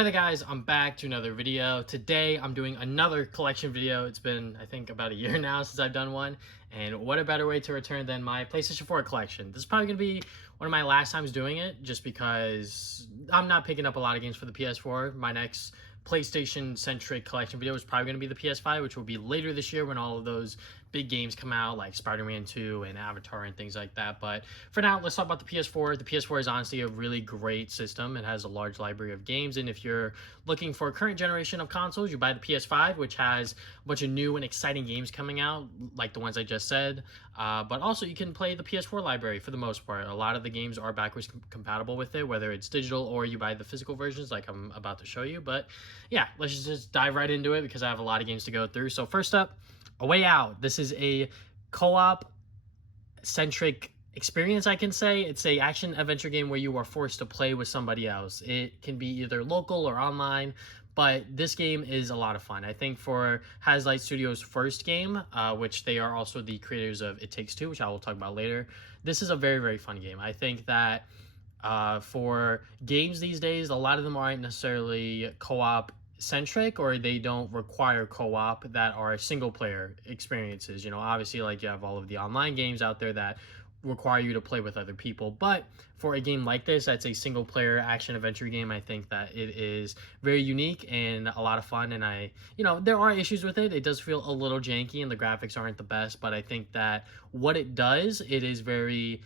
Hey there guys, I'm back to another video. Today I'm doing another collection video. It's been, I think, about a year now since I've done one. And what a better way to return than my PlayStation 4 collection. This is probably going to be one of my last times doing it, just because I'm not picking up a lot of games for the PS4. My next PlayStation-centric collection video is probably going to be the PS5, which will be later this year when all of those big games come out, like Spider-Man 2 and Avatar and things like that. But for now, let's talk about the PS4. The PS4 is honestly a really great system. It has a large library of games, and if you're looking for a current generation of consoles, you buy the PS5, which has a bunch of new and exciting games coming out, like the ones I just said. But also, you can play the PS4 library for the most part. A lot of the games are backwards compatible with it, whether it's digital or you buy the physical versions like I'm about to show you. But yeah, let's just dive right into it because I have a lot of games to go through. So first up, A Way Out. This is a co-op centric experience, I can say. It's a action adventure game where you are forced to play with somebody else. It can be either local or online, but this game is a lot of fun. I think for Hazlight Studios' first game, which they are also the creators of It Takes Two, which I will talk about later, this is a very, very fun game. I think that for games these days, a lot of them aren't necessarily co-op centric, or they don't require co-op, that are single player experiences. You know, obviously, like, you have all of the online games out there that require you to play with other people, but for a game like this that's a single player action adventure game, I think that it is very unique and a lot of fun. And there are issues with it. It does feel a little janky and the graphics aren't the best, but I think that what it does, it is very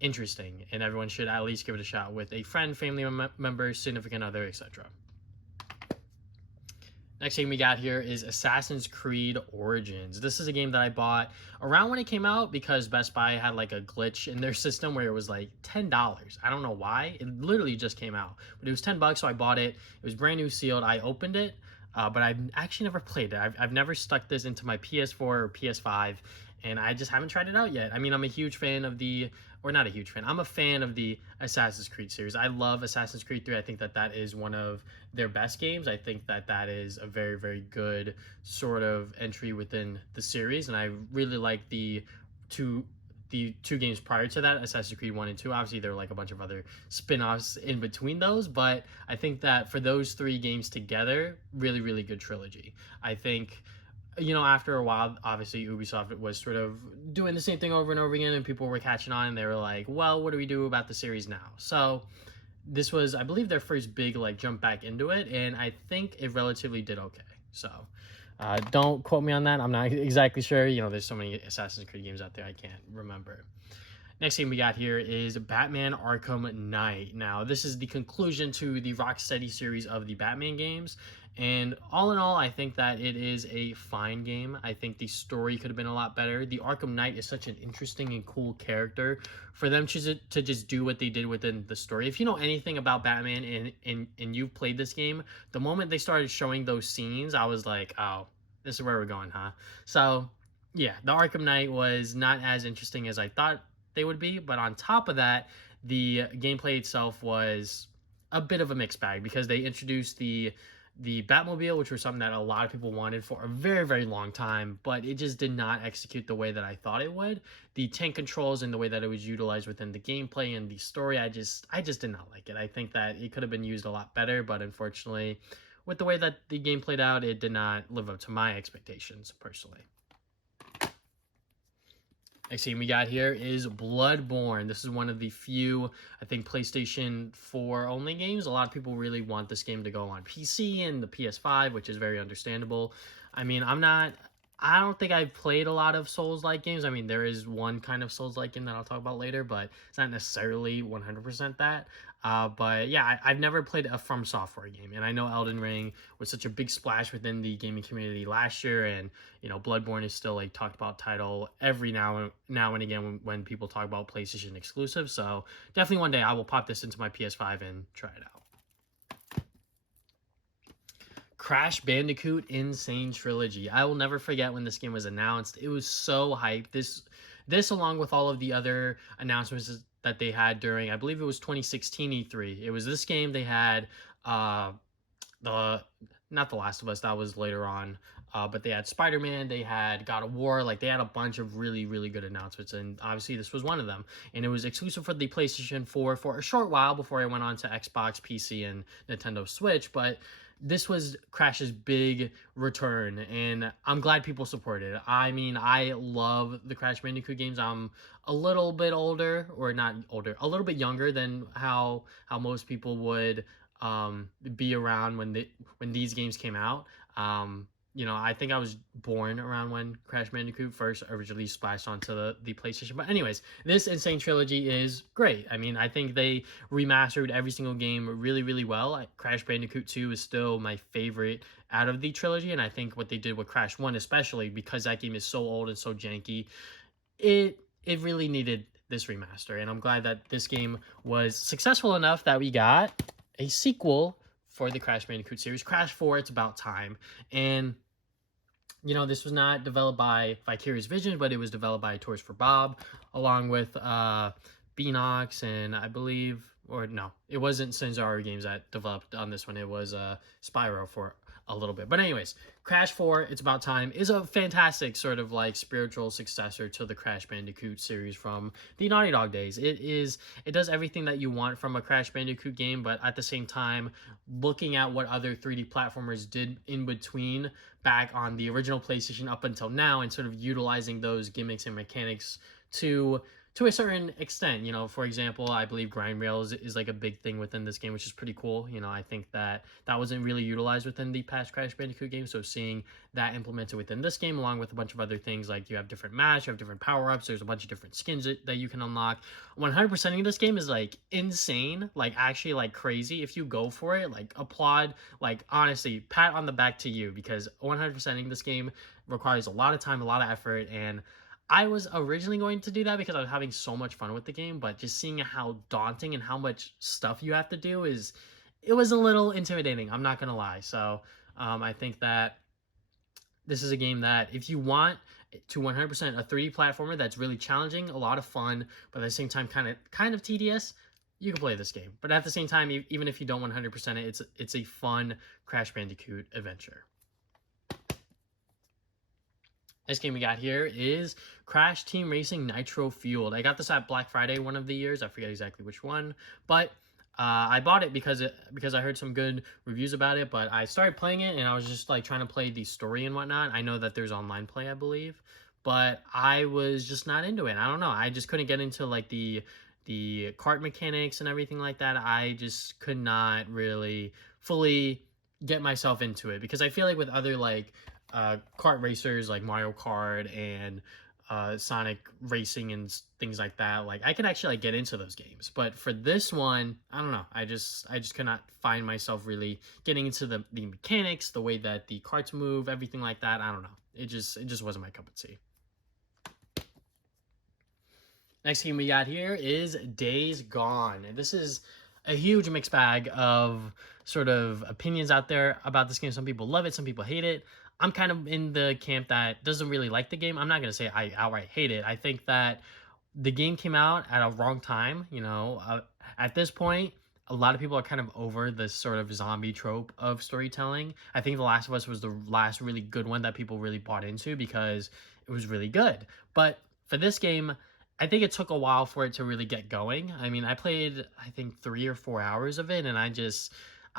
interesting, and everyone should at least give it a shot with a friend, family member, significant other, etc. Next game we got here is Assassin's Creed Origins. This is a game that I bought around when it came out because Best Buy had like a glitch in their system where it was like $10. I don't know why. It literally just came out, but it was $10, so I bought it. It was brand new sealed. I opened it, but I've actually never played it. I've never stuck this into my PS4 or PS5, and I just haven't tried it out yet. I mean, I'm a huge fan of not a huge fan. I'm a fan of the Assassin's Creed series. I love Assassin's Creed 3. I think that that is one of their best games. I think that that is a very, very good sort of entry within the series, and I really like the two games prior to that, Assassin's Creed 1 and 2. Obviously, there are like a bunch of other spin-offs in between those, but I think that for those three games together, really, really good trilogy. I think, after a while, obviously Ubisoft was sort of doing the same thing over and over again, and people were catching on, and they were like, well, what do we do about the series now? So this was, I believe, their first big like jump back into it, and I think it relatively did okay. So don't quote me on that. I'm not exactly sure. There's so many Assassin's Creed games out there, I can't remember. Next game we got here is Batman Arkham Knight. Now, this is the conclusion to the Rocksteady series of the Batman games. And all in all, I think that it is a fine game. I think the story could have been a lot better. The Arkham Knight is such an interesting and cool character. For them to just do what they did within the story. If you know anything about Batman and you've played this game, the moment they started showing those scenes, I was like, oh, this is where we're going, huh? So, yeah, the Arkham Knight was not as interesting as I thought they would be, but on top of that, the gameplay itself was a bit of a mixed bag because they introduced the Batmobile, which was something that a lot of people wanted for a very, very long time, but it just did not execute the way that I thought it would. The tank controls and the way that it was utilized within the gameplay and the story, I just did not like it. I think that it could have been used a lot better, but unfortunately, with the way that the game played out, it did not live up to my expectations personally. Next game we got here is Bloodborne. This is one of the few, I think, PlayStation 4 only games. A lot of people really want this game to go on PC and the PS5, which is very understandable. I mean, I don't think I've played a lot of Souls-like games. I mean, there is one kind of Souls-like game that I'll talk about later, but it's not necessarily 100% that. But yeah, I've never played a From Software game, and I know Elden Ring was such a big splash within the gaming community last year, and Bloodborne is still a talked about title every now and again when people talk about PlayStation exclusives. So definitely one day I will pop this into my PS5 and try it out. Crash Bandicoot Insane Trilogy. I will never forget when this game was announced. It was so hyped. This along with all of the other announcements that they had during, I believe it was 2016 E3. It was this game. They had not The Last of Us, that was later on. but they had Spider-Man, they had God of War, like they had a bunch of really, really good announcements, and obviously this was one of them. And it was exclusive for the PlayStation 4 for a short while before I went on to Xbox, PC, and Nintendo Switch, but this was Crash's big return, and I'm glad people supported it. I mean, I love the Crash Bandicoot games. I'm a little bit older, or not older, a little bit younger than how most people would be around when these games came out. I think I was born around when Crash Bandicoot first originally splashed onto the PlayStation. But anyways, this Insane Trilogy is great. I mean, I think they remastered every single game really, really well. Crash Bandicoot 2 is still my favorite out of the trilogy, and I think what they did with Crash 1, especially because that game is so old and so janky, it really needed this remaster. And I'm glad that this game was successful enough that we got a sequel for the Crash Bandicoot series, Crash 4, It's About Time. And this was not developed by Vicarious Visions, but it was developed by Toys for Bob, along with Beanox, and I believe, or no, it wasn't Sanzari Games that developed on this one. It was Spyro for a little bit. But anyways, Crash 4, It's About Time is a fantastic sort of like spiritual successor to the Crash Bandicoot series from the Naughty Dog days. It does everything that you want from a Crash Bandicoot game, but at the same time, looking at what other 3D platformers did in between back on the original PlayStation up until now, and sort of utilizing those gimmicks and mechanics to a certain extent. For example, I believe grind rails is like a big thing within this game, which is pretty cool. I think that wasn't really utilized within the past Crash Bandicoot games, so seeing that implemented within this game, along with a bunch of other things, like you have different maps, you have different power-ups, there's a bunch of different skins that you can unlock. 100%ing this game is like insane, like actually like crazy. If you go for it, like applaud, like honestly, pat on the back to you, because 100%ing this game requires a lot of time, a lot of effort, and I was originally going to do that because I was having so much fun with the game, but just seeing how daunting and how much stuff you have to do it was a little intimidating. I'm not going to lie. So I think that this is a game that if you want to 100% a 3D platformer that's really challenging, a lot of fun, but at the same time kind of tedious, you can play this game. But at the same time, even if you don't 100% it, it's a fun Crash Bandicoot adventure. Next game we got here is Crash Team Racing Nitro Fueled. I got this at Black Friday one of the years. I forget exactly which one, but I bought it because I heard some good reviews about it. But I started playing it, and I was just like trying to play the story and whatnot. I know that there's online play, I believe, but I was just not into it. I don't know. I just couldn't get into like the kart mechanics and everything like that. I just could not really fully get myself into it, because I feel like with other like kart racers like Mario Kart and Sonic Racing and things like that, like I can actually like get into those games. But for this one, I don't know. I just could not find myself really getting into the mechanics, the way that the karts move, everything like that. I don't know. It just wasn't my cup of tea. Next game we got here is Days Gone. And this is a huge mixed bag of sort of opinions out there about this game. Some people love it, some people hate it. I'm kind of in the camp that doesn't really like the game. I'm not going to say I outright hate it. I think that the game came out at a wrong time. At this point, a lot of people are kind of over this sort of zombie trope of storytelling. I think The Last of Us was the last really good one that people really bought into because it was really good. But for this game, I think it took a while for it to really get going. I mean, I played, I think 3 or 4 hours of it, and I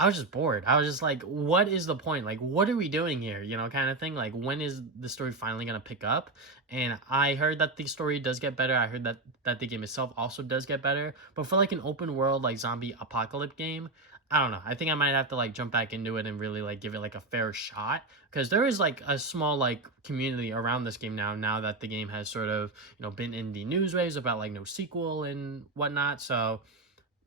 was just bored. I was just like, what is the point? Like, what are we doing here? Kind of thing. Like, when is the story finally going to pick up? And I heard that the story does get better. I heard that the game itself also does get better. But for like an open world, like zombie apocalypse game, I don't know. I think I might have to like jump back into it and really like give it like a fair shot, because there is like a small like community around this game now that the game has sort of, been in the news waves about like no sequel and whatnot. So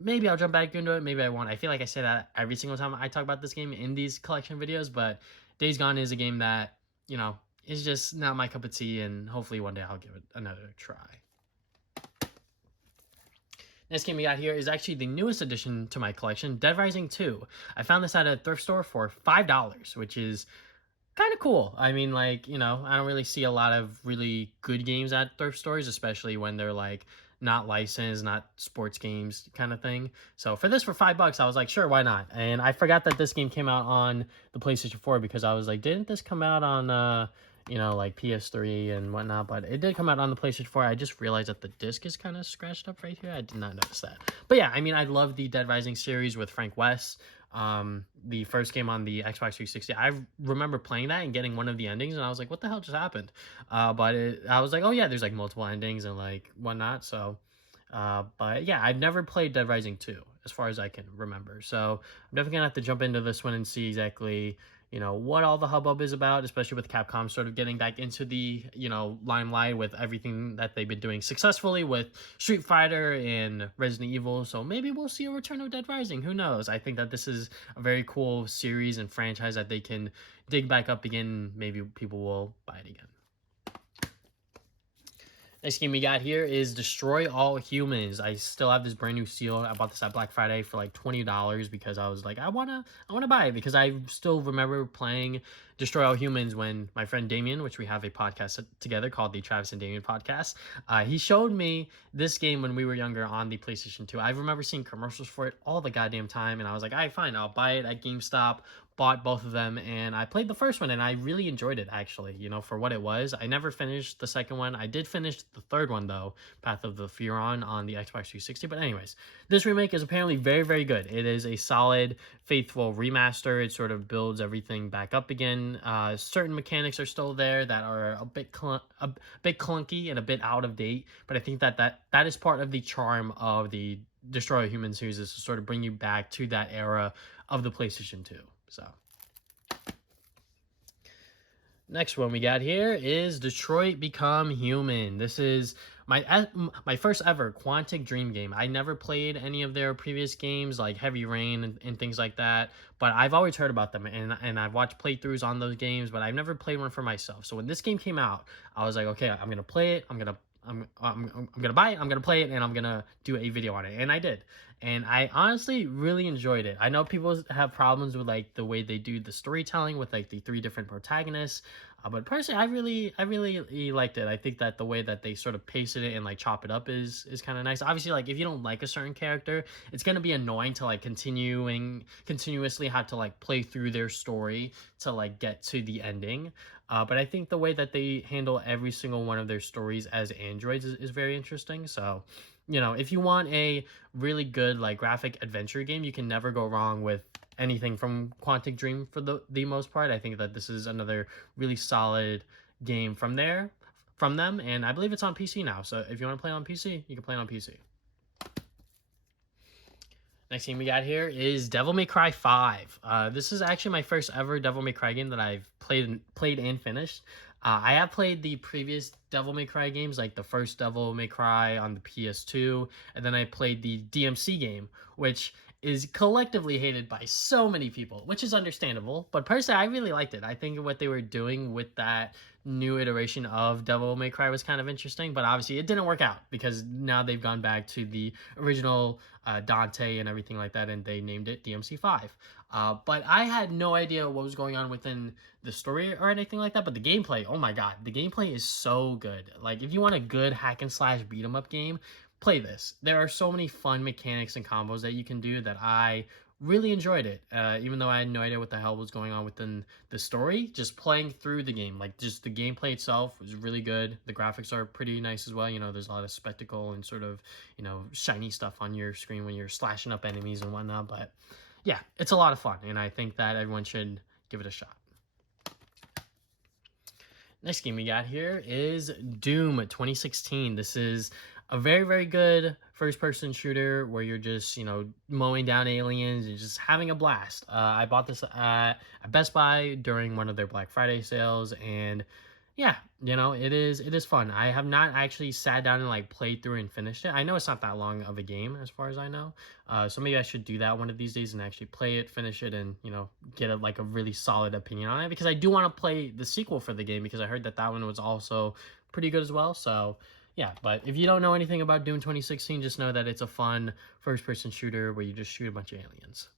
maybe I'll jump back into it, maybe I won't. I feel like I say that every single time I talk about this game in these collection videos, but Days Gone is a game that, is just not my cup of tea, and hopefully one day I'll give it another try. Next game we got here is actually the newest addition to my collection, Dead Rising 2. I found this at a thrift store for $5, which is kind of cool. I mean, like, I don't really see a lot of really good games at thrift stores, especially when they're like not licensed, not sports games kind of thing. So for this, for $5, I was like, sure, why not? And I forgot that this game came out on the PlayStation 4 because I was like, didn't this come out on like PS3 and whatnot? But it did come out on the PlayStation 4. I just realized that the disc is kind of scratched up right here. I did not notice that. But yeah, I mean, I love the Dead Rising series with Frank West. The first game on the Xbox 360, I remember playing that and getting one of the endings, and I was like, what the hell just happened? I was like, oh yeah, there's like multiple endings and like whatnot. So but yeah, I've never played Dead Rising 2 as far as I can remember. So I'm definitely gonna have to jump into this one and see exactly, what all the hubbub is about, especially with Capcom sort of getting back into the, limelight with everything that they've been doing successfully with Street Fighter and Resident Evil. So maybe we'll see a return of Dead Rising. Who knows? I think that this is a very cool series and franchise that they can dig back up again. Maybe people will buy it again. Next game we got here is Destroy All Humans. I still have this brand new seal. I bought this at Black Friday for like $20 because I was like, I wanna buy it because I still remember playing Destroy All Humans when my friend Damien, which we have a podcast together called the Travis and Damien podcast, he showed me this game when we were younger on the PlayStation 2. I remember seeing commercials for it all the goddamn time, and I was like, all right, fine, I'll buy it at GameStop. Bought both of them, and I played the first one, and I really enjoyed it, actually, for what it was. I never finished the second one. I did finish the third one, though, Path of the Furon on the Xbox 360. But anyways, this remake is apparently very, very good. It is a solid, faithful remaster. It sort of builds everything back up again. Certain mechanics are still there that are a bit clunky and a bit out of date, but I think that is part of the charm of the Destroy All Humans series, is to sort of bring you back to that era of the PlayStation 2. So next one we got here is Detroit Become Human. This is my first ever Quantic Dream game. I never played any of their previous games like Heavy Rain and things like that, but I've always heard about them, and I've watched playthroughs on those games, but I've never played one for myself. So when this game came out, I was like, okay, I'm gonna play it. I'm gonna buy it, I'm gonna play it, and I'm gonna do a video on it. And I did, and I honestly really enjoyed it. I know people have problems with like the way they do the storytelling with like the 3 different protagonists, but personally I really liked it. I think that the way that they sort of pasted it and like chop it up is kind of nice. Obviously, like if you don't like a certain character, it's gonna be annoying to like continuously have to like play through their story to like get to the ending. But I think the way that they handle every single one of their stories as androids is very interesting. So, if you want a really good like graphic adventure game, you can never go wrong with anything from Quantic Dream for the most part. I think that this is another really solid game from them, and I believe it's on PC now. So if you want to play on PC, you can play it on PC. Next game we got here is Devil May Cry 5. This is actually my first ever Devil May Cry game that I've played and finished. I have played the previous Devil May Cry games, like the first Devil May Cry on the PS2, and then I played the DMC game, which is collectively hated by so many people, which is understandable. But personally, I really liked it. I think what they were doing with that new iteration of Devil May Cry was kind of interesting, but obviously it didn't work out because now they've gone back to the original Dante and everything like that, and they named it DMC5. But I had no idea what was going on within the story or anything like that, but the gameplay, oh my god, the gameplay is so good. Like, if you want a good hack and slash beat 'em up game, play this. There are so many fun mechanics and combos that you can do that I really enjoyed it, even though I had no idea what the hell was going on within the story. Just playing through the game, like just the gameplay itself was really good. The graphics are pretty nice as well. There's a lot of spectacle and sort of, shiny stuff on your screen when you're slashing up enemies and whatnot. But yeah, it's a lot of fun, and I think that everyone should give it a shot. Next game we got here is Doom 2016. This is a very, very good first-person shooter where you're just, mowing down aliens and just having a blast. I bought this at Best Buy during one of their Black Friday sales, and yeah, it is fun. I have not actually sat down and like played through and finished it. I know it's not that long of a game as far as I know, so maybe I should do that one of these days and actually play it, finish it, and get a really solid opinion on it, because I do want to play the sequel for the game, because I heard that one was also pretty good as well. So yeah, but if you don't know anything about Doom 2016, just know that it's a fun first-person shooter where you just shoot a bunch of aliens.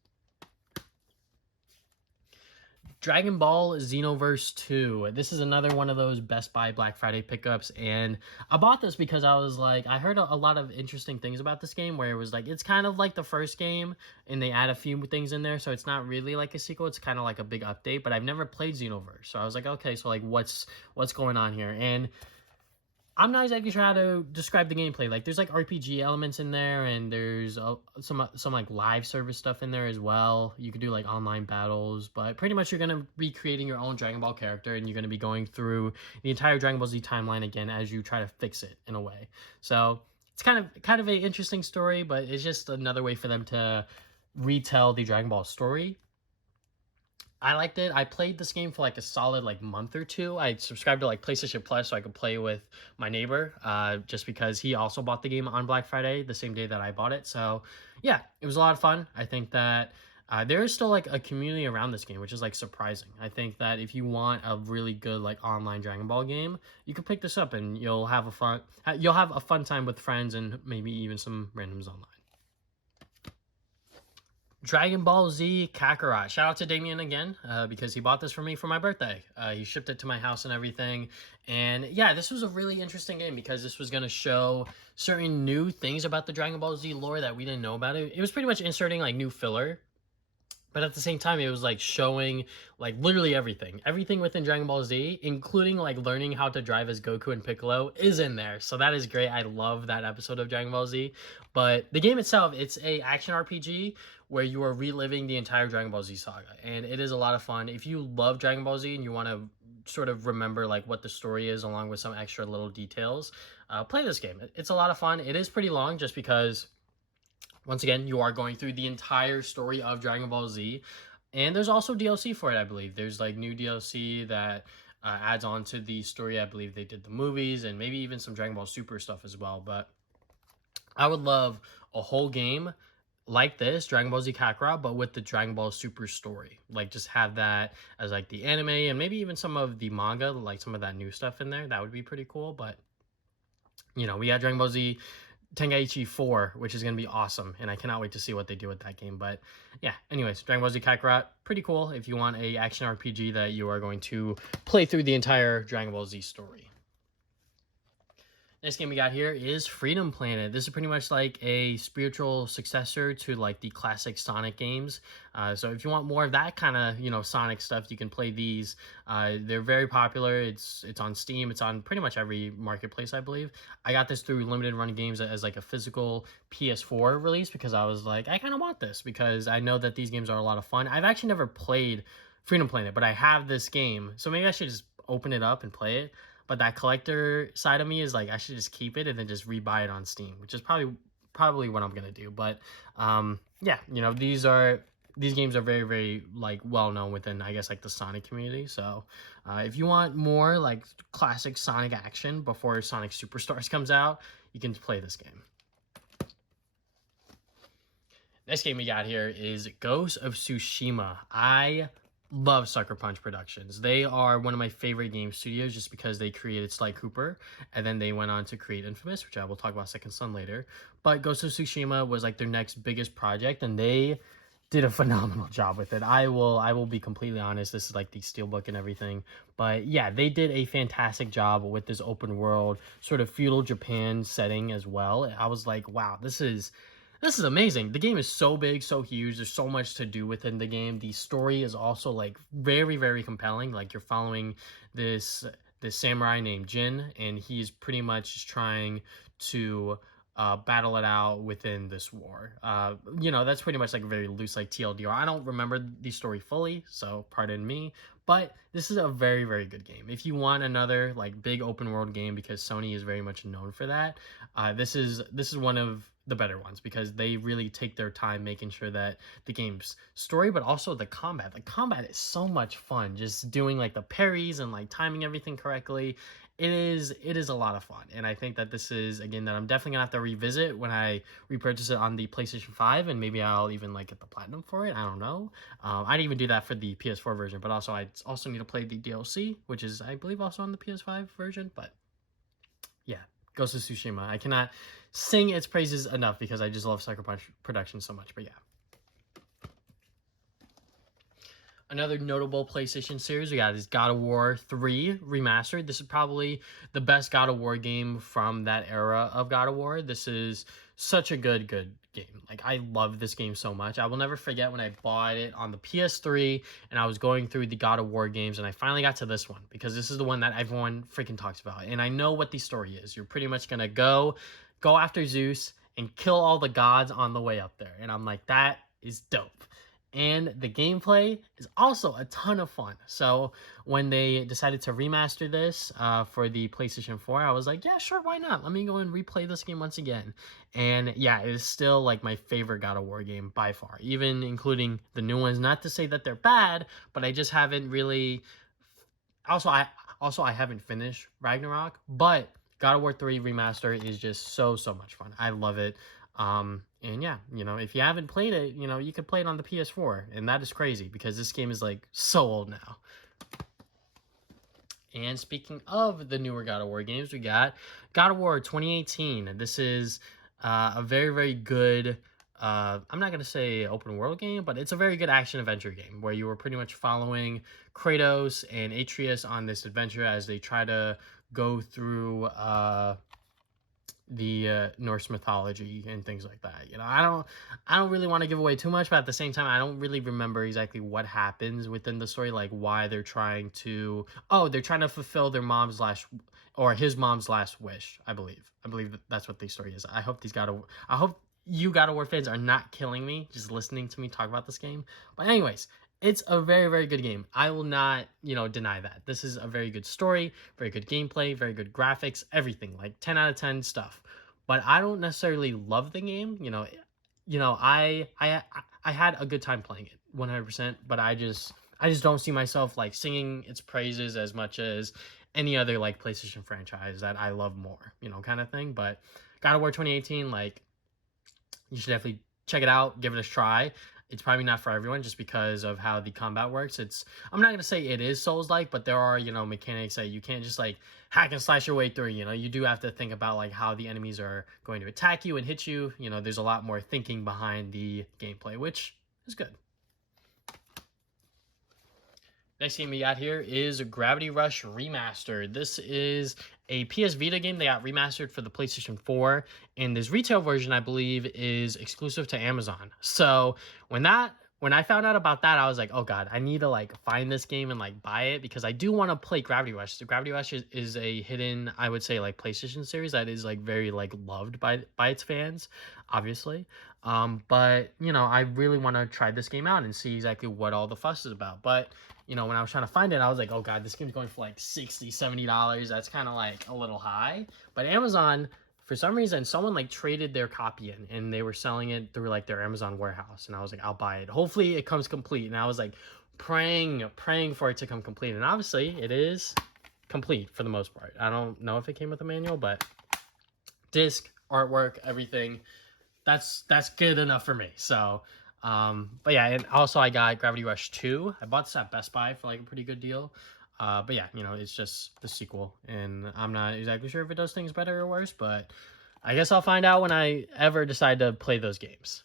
Dragon Ball Xenoverse 2. This is another one of those Best Buy Black Friday pickups, and I bought this because I was like, I heard a lot of interesting things about this game, where it was like, it's kind of like the first game, and they add a few things in there, so it's not really like a sequel, it's kind of like a big update, but I've never played Xenoverse, so I was like, okay, so like, what's going on here? And I'm not exactly sure how to describe the gameplay. Like, there's like RPG elements in there, and there's some like live service stuff in there as well. You can do like online battles, but pretty much you're gonna be creating your own Dragon Ball character, and you're gonna be going through the entire Dragon Ball Z timeline again as you try to fix it in a way. So it's kind of a interesting story, but it's just another way for them to retell the Dragon Ball story. I liked it. I played this game for like a solid like month or two. I subscribed to like PlayStation Plus so I could play with my neighbor, just because he also bought the game on Black Friday the same day that I bought it. So yeah, it was a lot of fun. I think that there is still like a community around this game, which is like surprising. I think that if you want a really good like online Dragon Ball game, you can pick this up and you'll have a fun time with friends and maybe even some randoms online. Dragon Ball Z Kakarot. Shout out to Damien again, because he bought this for me for my birthday. He shipped it to my house and everything. And yeah, this was a really interesting game because this was going to show certain new things about the Dragon Ball Z lore that we didn't know about it. It was pretty much inserting like new filler, but at the same time, it was like showing like literally everything within Dragon Ball Z, including like learning how to drive as Goku and Piccolo, is in there. So that is great. I love that episode of Dragon Ball Z. But the game itself, it's a action RPG where you are reliving the entire Dragon Ball Z saga, and it is a lot of fun. If you love Dragon Ball Z and you want to sort of remember like what the story is along with some extra little details, play this game. It's a lot of fun. It is pretty long just because, once again, you are going through the entire story of Dragon Ball Z. And there's also DLC for it, I believe. There's like new DLC that adds on to the story. I believe they did the movies and maybe even some Dragon Ball Super stuff as well. But I would love a whole game like this, Dragon Ball Z Kakarot, but with the Dragon Ball Super story. Like, just have that as like the anime and maybe even some of the manga, like some of that new stuff in there. That would be pretty cool. But, you know, we got Dragon Ball Z Tenkaichi 4, which is going to be awesome, and I cannot wait to see what they do with that game. But yeah, anyways, Dragon Ball Z Kakarot, pretty cool if you want a action RPG that you are going to play through the entire Dragon Ball Z story. Next game we got here is Freedom Planet. This is pretty much like a spiritual successor to like the classic Sonic games. So if you want more of that kind of, you know, Sonic stuff, you can play these. They're very popular. It's on Steam. It's on pretty much every marketplace, I believe. I got this through Limited Run Games as like a physical PS4 release because I was like, I kind of want this because I know that these games are a lot of fun. I've actually never played Freedom Planet, but I have this game. So maybe I should just open it up and play it. But that collector side of me is like, I should just keep it and then just rebuy it on Steam, which is probably what I'm gonna do. But yeah, you know, these games are very, very like well known within, I guess, like the Sonic community. So if you want more like classic Sonic action before Sonic Superstars comes out, you can play this game. Next game we got here is Ghost of Tsushima. I love Sucker Punch Productions. They are one of my favorite game studios just because they created Sly Cooper, and then they went on to create Infamous, which I will talk about Second Son later. But Ghost of Tsushima was like their next biggest project, and they did a phenomenal job with it. I will be completely honest. This is like the steelbook and everything, but yeah, they did a fantastic job with this open world sort of feudal Japan setting as well. I was like, wow, this is amazing. The game is so big, so huge. There's so much to do within the game. The story is also like very, very compelling. Like, you're following this samurai named Jin, and he's pretty much just trying to battle it out within this war. You know, that's pretty much like a very loose like TLDR. I don't remember the story fully, so pardon me. But this is a very, very good game. If you want another like big open world game, because Sony is very much known for that, this is one of the better ones because they really take their time making sure that the game's story, but also the combat. The combat is so much fun. Just doing like the parries and like timing everything correctly. It is a lot of fun, and I think that this is a game that I'm definitely gonna have to revisit when I repurchase it on the PlayStation 5, and maybe I'll even like get the platinum for it. I don't know. I didn't even do that for the PS4 version, but also I also need to play the DLC, which is I believe also on the PS5 version. But yeah, Ghost of Tsushima. I cannot sing its praises enough because I just love Sucker Punch Productions so much. But yeah. Another notable PlayStation series we got is God of War 3 Remastered. This is probably the best God of War game from that era of God of War. This is such a good game. Like, I love this game so much. I will never forget when I bought it on the PS3 and I was going through the God of War games and I finally got to this one because this is the one that everyone freaking talks about. And I know what the story is. You're pretty much gonna go after Zeus and kill all the gods on the way up there. And I'm like, that is dope. And the gameplay is also a ton of fun. So when they decided to remaster this for the PlayStation 4, I was like, yeah, sure, why not? Let me go and replay this game once again. And yeah, it is still like my favorite God of War game by far, even including the new ones. Not to say that they're bad, but I just haven't really. Also, I haven't finished Ragnarok, but God of War 3 Remaster is just so much fun. I love it. And yeah, if you haven't played it, you could play it on the PS4, and that is crazy because this game is like so old now. And speaking of the newer God of War games, we got God of War 2018. This is a very good, I'm not going to say open world game, but it's a very good action adventure game where you were pretty much following Kratos and Atreus on this adventure as they try to go through the Norse mythology and things like that. I don't really want to give away too much, but at the same time, I don't really remember exactly what happens within the story, like why they're trying to fulfill their mom's last or his mom's last wish. I believe that's what the story is. I hope you God of War fans are not killing me just listening to me talk about this game. But anyways, it's a very good game. I will not, deny that. This is a very good story, very good gameplay, very good graphics, everything, like 10 out of 10 stuff. But I don't necessarily love the game. I had a good time playing it 100%, but I just don't see myself like singing its praises as much as any other like PlayStation franchise that I love more, kind of thing. But God of War 2018, like, you should definitely check it out, give it a try. It's probably not for everyone just because of how the combat works. I'm not going to say it is Souls-like, but there are, mechanics that you can't just like hack and slash your way through. You do have to think about like how the enemies are going to attack you and hit you. There's a lot more thinking behind the gameplay, which is good. Next game we got here is Gravity Rush Remastered. This is a PS Vita game. They got remastered for the PlayStation 4, and this retail version, I believe, is exclusive to Amazon. So when I found out about that, I was like, oh god, I need to like find this game and like buy it because I do want to play Gravity Rush. So Gravity Rush is a hidden, I would say, like PlayStation series that is like very like loved by its fans, obviously. But I really want to try this game out and see exactly what all the fuss is about. But when I was trying to find it, I was like, oh god, this game's going for like $60, $70. That's kind of like a little high. But Amazon, for some reason, someone like traded their copy in and they were selling it through like their Amazon warehouse. And I was like, I'll buy it. Hopefully it comes complete. And I was like praying for it to come complete. And obviously it is complete for the most part. I don't know if it came with a manual, but disc, artwork, everything, that's good enough for me. So but yeah, and also I got Gravity Rush 2. I bought this at Best Buy for like a pretty good deal. But yeah, it's just the sequel, and I'm not exactly sure if it does things better or worse, but I guess I'll find out when I ever decide to play those games.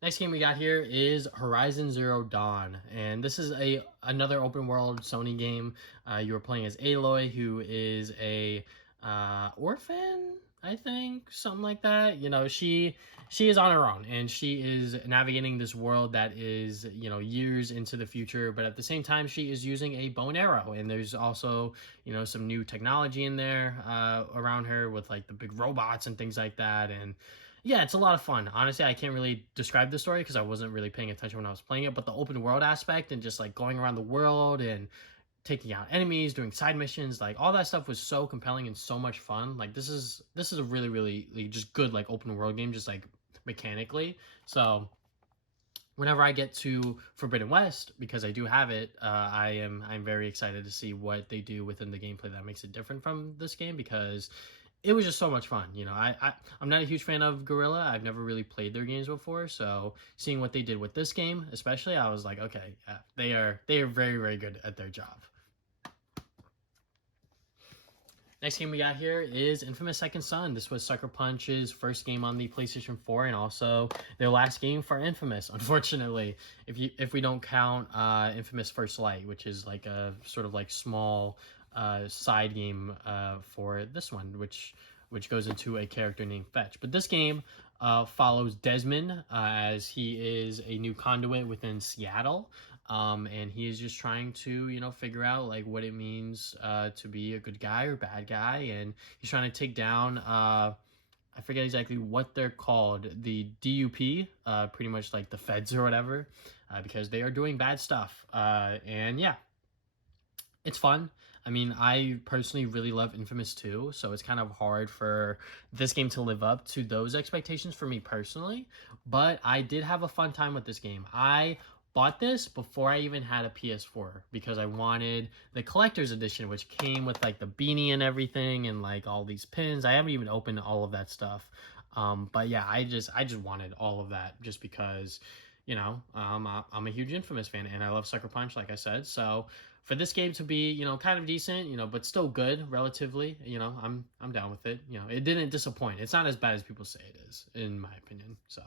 Next game we got here is Horizon Zero Dawn, and this is another open world Sony game. You are playing as Aloy, who is a orphan, I think, something like that. She is on her own, and she is navigating this world that is, years into the future, but at the same time, she is using a bow and arrow, and there's also, some new technology in there around her with, like, the big robots and things like that, and yeah, it's a lot of fun. Honestly, I can't really describe the story because I wasn't really paying attention when I was playing it, but the open world aspect and just, like, going around the world and taking out enemies, doing side missions, like all that stuff was so compelling and so much fun. Like this is a really just good like open world game, just like mechanically. So whenever I get to Forbidden West, because I do have it, I'm very excited to see what they do within the gameplay that makes it different from this game, because it was just so much fun. I'm not a huge fan of Guerrilla. I've never really played their games before, so seeing what they did with this game, especially, I was like, okay, yeah, they are very good at their job. Next game we got here is Infamous Second Son. This was Sucker Punch's first game on the PlayStation 4 and also their last game for Infamous, unfortunately. If we don't count Infamous First Light, which is like a sort of like small side game for this one, which goes into a character named Fetch. But this game follows Desmond as he is a new conduit within Seattle. And he is just trying to, figure out like what it means to be a good guy or bad guy, and he's trying to take down. I forget exactly what they're called, the DUP, pretty much like the feds or whatever, because they are doing bad stuff. And yeah, it's fun. I mean, I personally really love Infamous 2, so it's kind of hard for this game to live up to those expectations for me personally, but I did have a fun time with this game. I bought this before I even had a PS4 because I wanted the collector's edition, which came with like the beanie and everything and like all these pins. I haven't even opened all of that stuff. But yeah, I just wanted all of that just because, I'm a huge Infamous fan and I love Sucker Punch, like I said. So for this game to be, kind of decent, but still good relatively, I'm down with it. It didn't disappoint. It's not as bad as people say it is, in my opinion. So.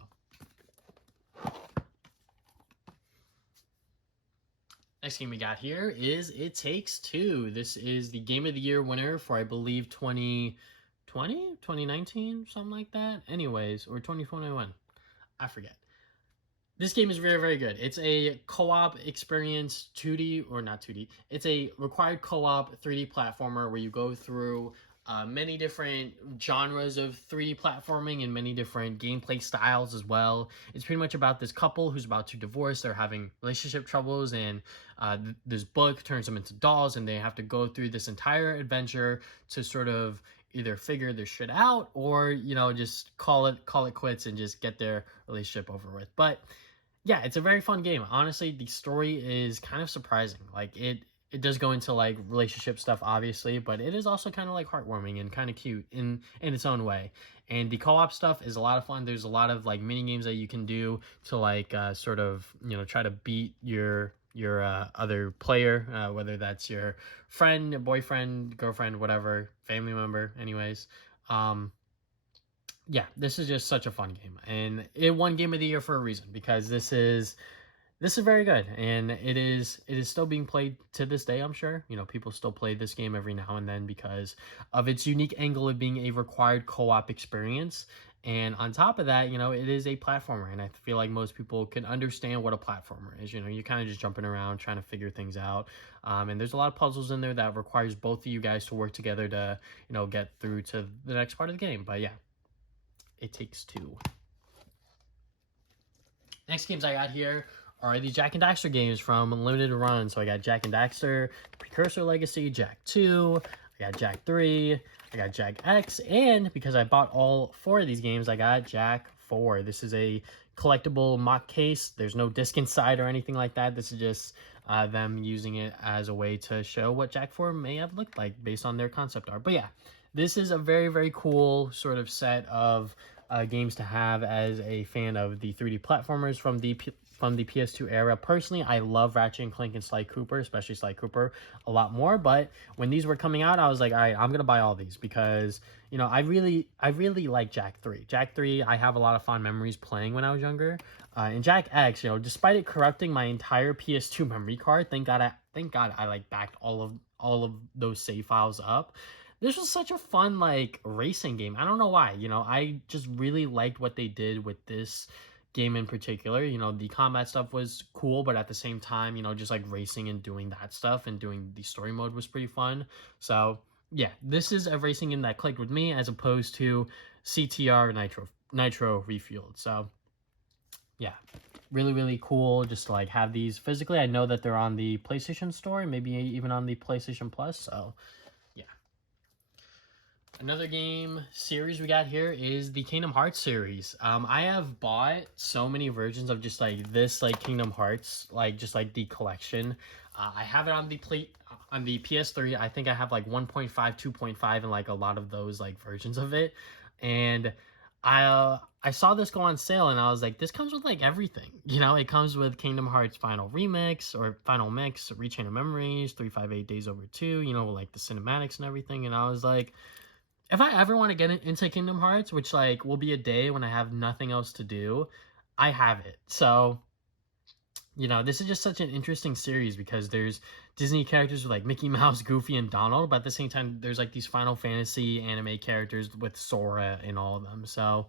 Next game we got here is It Takes Two. This is the Game of the Year winner for, I believe, 2020, 2019, something like that. Anyways, or 2021. I forget. This game is very, very good. It's a co-op experience, 2D, or not 2D. It's a required co-op 3D platformer where you go through many different genres of 3D platforming and many different gameplay styles as well. It's pretty much about this couple who's about to divorce. They're having relationship troubles, and this book turns them into dolls, and they have to go through this entire adventure to sort of either figure their shit out or, just call it quits and just get their relationship over with. But yeah, it's a very fun game. Honestly, the story is kind of surprising. Like it does go into like relationship stuff, obviously, but it is also kind of like heartwarming and kind of cute in its own way. And the co-op stuff is a lot of fun. There's a lot of like mini games that you can do to like sort of try to beat your other player, whether that's your friend, boyfriend, girlfriend, whatever, family member. Anyways, yeah, this is just such a fun game, and it won Game of the Year for a reason because this is very good, and it is still being played to this day. I'm sure people still play this game every now and then because of its unique angle of being a required co-op experience. And on top of that, it is a platformer, and I feel like most people can understand what a platformer is. You're kind of just jumping around trying to figure things out, and there's a lot of puzzles in there that requires both of you guys to work together to get through to the next part of the game. But yeah, It Takes Two. Next games I got here are the Jak and Daxter games from Limited Run. So I got Jak and Daxter, Precursor Legacy, Jak 2, I got Jak 3, I got Jak X, and because I bought all 4 of these games, I got Jak 4. This is a collectible mock case. There's no disc inside or anything like that. This is just them using it as a way to show what Jak 4 may have looked like based on their concept art. But yeah, this is a very, very cool sort of set of games to have as a fan of the 3D platformers from the PS2 era. Personally, I love Ratchet and Clank and Sly Cooper, especially Sly Cooper, a lot more. But when these were coming out, I was like, all right, I'm gonna buy all these because I really like Jak 3. Jak 3, I have a lot of fond memories playing when I was younger. And Jak X, despite it corrupting my entire PS2 memory card, thank God I like backed all of those save files up. This was such a fun like racing game. I don't know why. I just really liked what they did with this game in particular. The combat stuff was cool, but at the same time, just like racing and doing that stuff and doing the story mode was pretty fun. So yeah, this is a racing game that clicked with me as opposed to CTR Nitro Refueled. So yeah, really, really cool just to like have these physically. I know that they're on the PlayStation Store, maybe even on the PlayStation Plus. So yeah. Another game series we got here is the Kingdom Hearts series. I have bought so many versions of just like this, like Kingdom Hearts, like just like the collection. I have it on the PS3. I think I have like 1.5, 2.5, and like a lot of those like versions of it. And I saw this go on sale and I was like, this comes with like everything. You know, it comes with Kingdom Hearts Final Remix or Final Mix, Rechain of Memories, 358 Days Over 2, you know, like the cinematics and everything. And I was like, if I ever want to get into Kingdom Hearts, which like will be a day when I have nothing else to do, I have it. So, you know, this is just such an interesting series because there's Disney characters with like Mickey Mouse, Goofy, and Donald, but at the same time, there's like these Final Fantasy anime characters with Sora and all of them. So,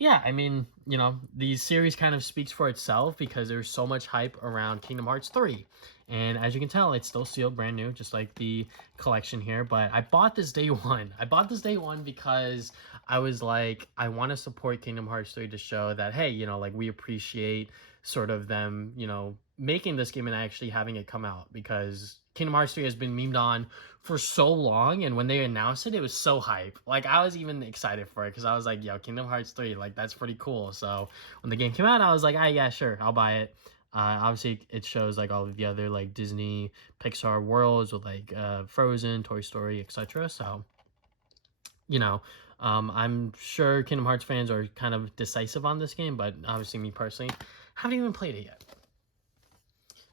yeah, I mean, you know, the series kind of speaks for itself because there's so much hype around Kingdom Hearts 3. And as you can tell, it's still sealed brand new, just like the collection here. But I bought this day one. I bought this day one because I was like, I want to support Kingdom Hearts 3 to show that, hey, you know, like we appreciate sort of them, you know, making this game and actually having it come out because Kingdom Hearts 3 has been memed on for so long, and when they announced it, it was so hype. Like, I was even excited for it because I was like, yo, Kingdom Hearts 3, like, that's pretty cool. So when the game came out, I was like, ah, yeah, sure, I'll buy it. Obviously, it shows like all of the other like Disney Pixar worlds with like Frozen, Toy Story, etc. So, you know, I'm sure Kingdom Hearts fans are kind of decisive on this game, but obviously, me personally, haven't even played it yet.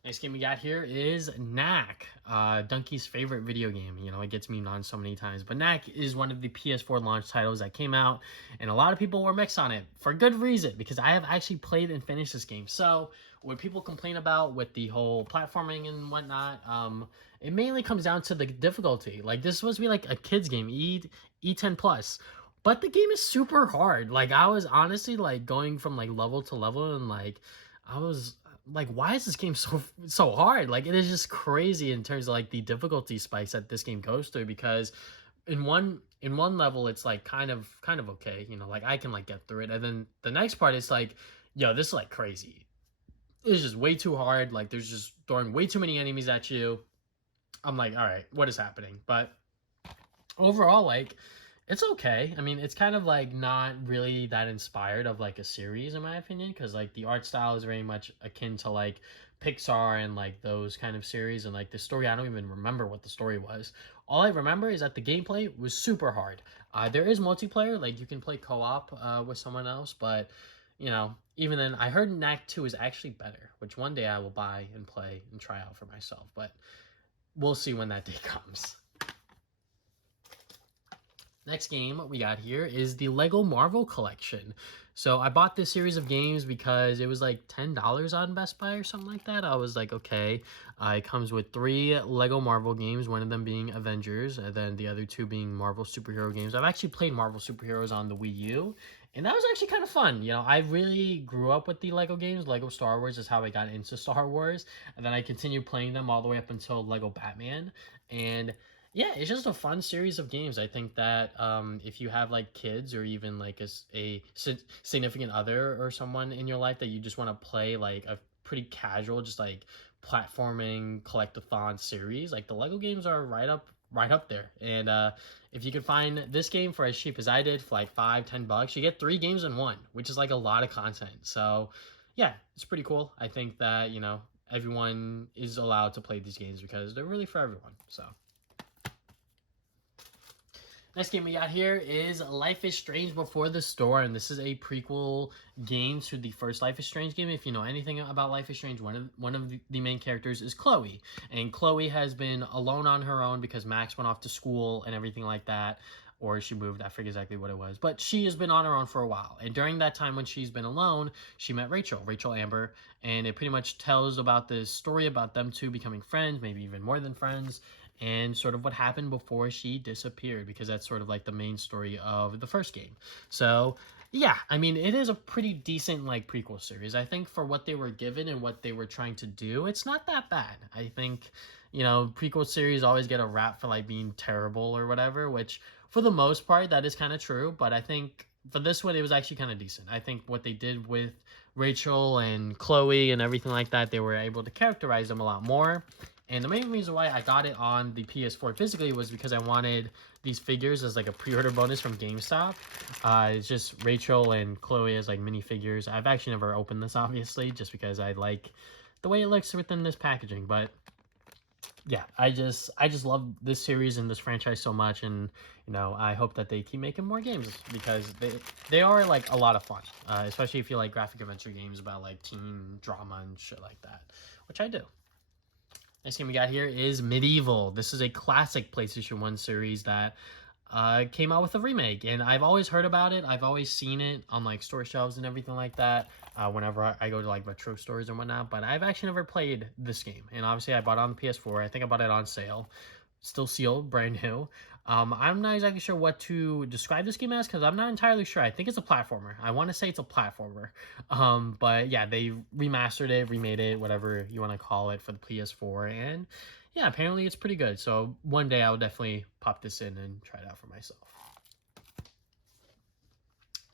Next game we got here is Knack, Donkey's favorite video game. You know, it gets memed on so many times. But Knack is one of the PS4 launch titles that came out, and a lot of people were mixed on it for good reason, because I have actually played and finished this game. So, what people complain about with the whole platforming and whatnot, it mainly comes down to the difficulty. Like, this is supposed to be like a kid's game, E10 plus. But the game is super hard. Like, I was honestly like going from like level to level, and like I was like, why is this game so hard? Like, it is just crazy in terms of like the difficulty spikes that this game goes through, because in one level it's like kind of okay, you know, like I can like get through it, and then the next part is like, yo, this is like crazy. It's just way too hard. Like, there's just throwing way too many enemies at you. I'm like, all right, what is happening? But overall, like, it's okay. I mean, it's kind of like not really that inspired of like a series, in my opinion, because like the art style is very much akin to like Pixar and like those kind of series, and like the story, I don't even remember what the story was. All I remember is that the gameplay was super hard. There is multiplayer, like you can play co-op with someone else, but you know, even then, I heard Knack 2 is actually better, which one day I will buy and play and try out for myself, but we'll see when that day comes. Next game we got here is the Lego Marvel Collection. So I bought this series of games because it was like $10 on Best Buy or something like that. I was like, okay. It comes with 3 Lego Marvel games, one of them being Avengers, and then the other 2 being Marvel superhero games. I've actually played Marvel superheroes on the Wii U, and that was actually kind of fun. You know, I really grew up with the Lego games. Lego Star Wars is how I got into Star Wars, and then I continued playing them all the way up until Lego Batman. And yeah, it's just a fun series of games. I think that if you have like kids or even like a significant other or someone in your life that you just want to play like a pretty casual, just like platforming collectathon series, like the Lego games are right up there. And if you can find this game for as cheap as I did, for like $5-10, you get 3 games in one, which is like a lot of content. So yeah, it's pretty cool. I think that, you know, everyone is allowed to play these games because they're really for everyone. So next game we got here is Life is Strange Before the Storm. This is a prequel game to the first Life is Strange game. If you know anything about Life is Strange, one of the main characters is Chloe. And Chloe has been alone on her own because Max went off to school and everything like that. Or she moved, I forget exactly what it was. But she has been on her own for a while. And during that time when she's been alone, she met Rachel Amber. And it pretty much tells about this story about them two becoming friends, maybe even more than friends, and sort of what happened before she disappeared, because that's sort of like the main story of the first game. So yeah, I mean, it is a pretty decent like prequel series. I think for what they were given and what they were trying to do, it's not that bad. I think, you know, prequel series always get a rap for like being terrible or whatever, which for the most part that is kind of true, but I think for this one it was actually kind of decent. I think what they did with Rachel and Chloe and everything like that, they were able to characterize them a lot more. And the main reason why I got it on the PS4 physically was because I wanted these figures as like a pre-order bonus from GameStop. It's just Rachel and Chloe as like minifigures. I've actually never opened this, obviously, just because I like the way it looks within this packaging. But Yeah, I just love this series and this franchise so much, and I hope that they keep making more games because they are like a lot of fun, especially if you like graphic adventure games about like teen drama and shit like that, which I do. Next game we got here is Medieval. This is a classic PlayStation 1 series that came out with a remake, and I've always heard about it. I've always seen it on like store shelves and everything like that. Whenever I go to like retro stores and whatnot, but I've actually never played this game. And obviously, I bought it on the PS4. I think I bought it on sale, still sealed, brand new. I'm not exactly sure what to describe this game as because I'm not entirely sure. I think it's a platformer. I want to say it's a platformer. But yeah, they remastered it, remade it, whatever you want to call it, for the PS4, and yeah, apparently it's pretty good. So one day I'll definitely pop this in and try it out for myself.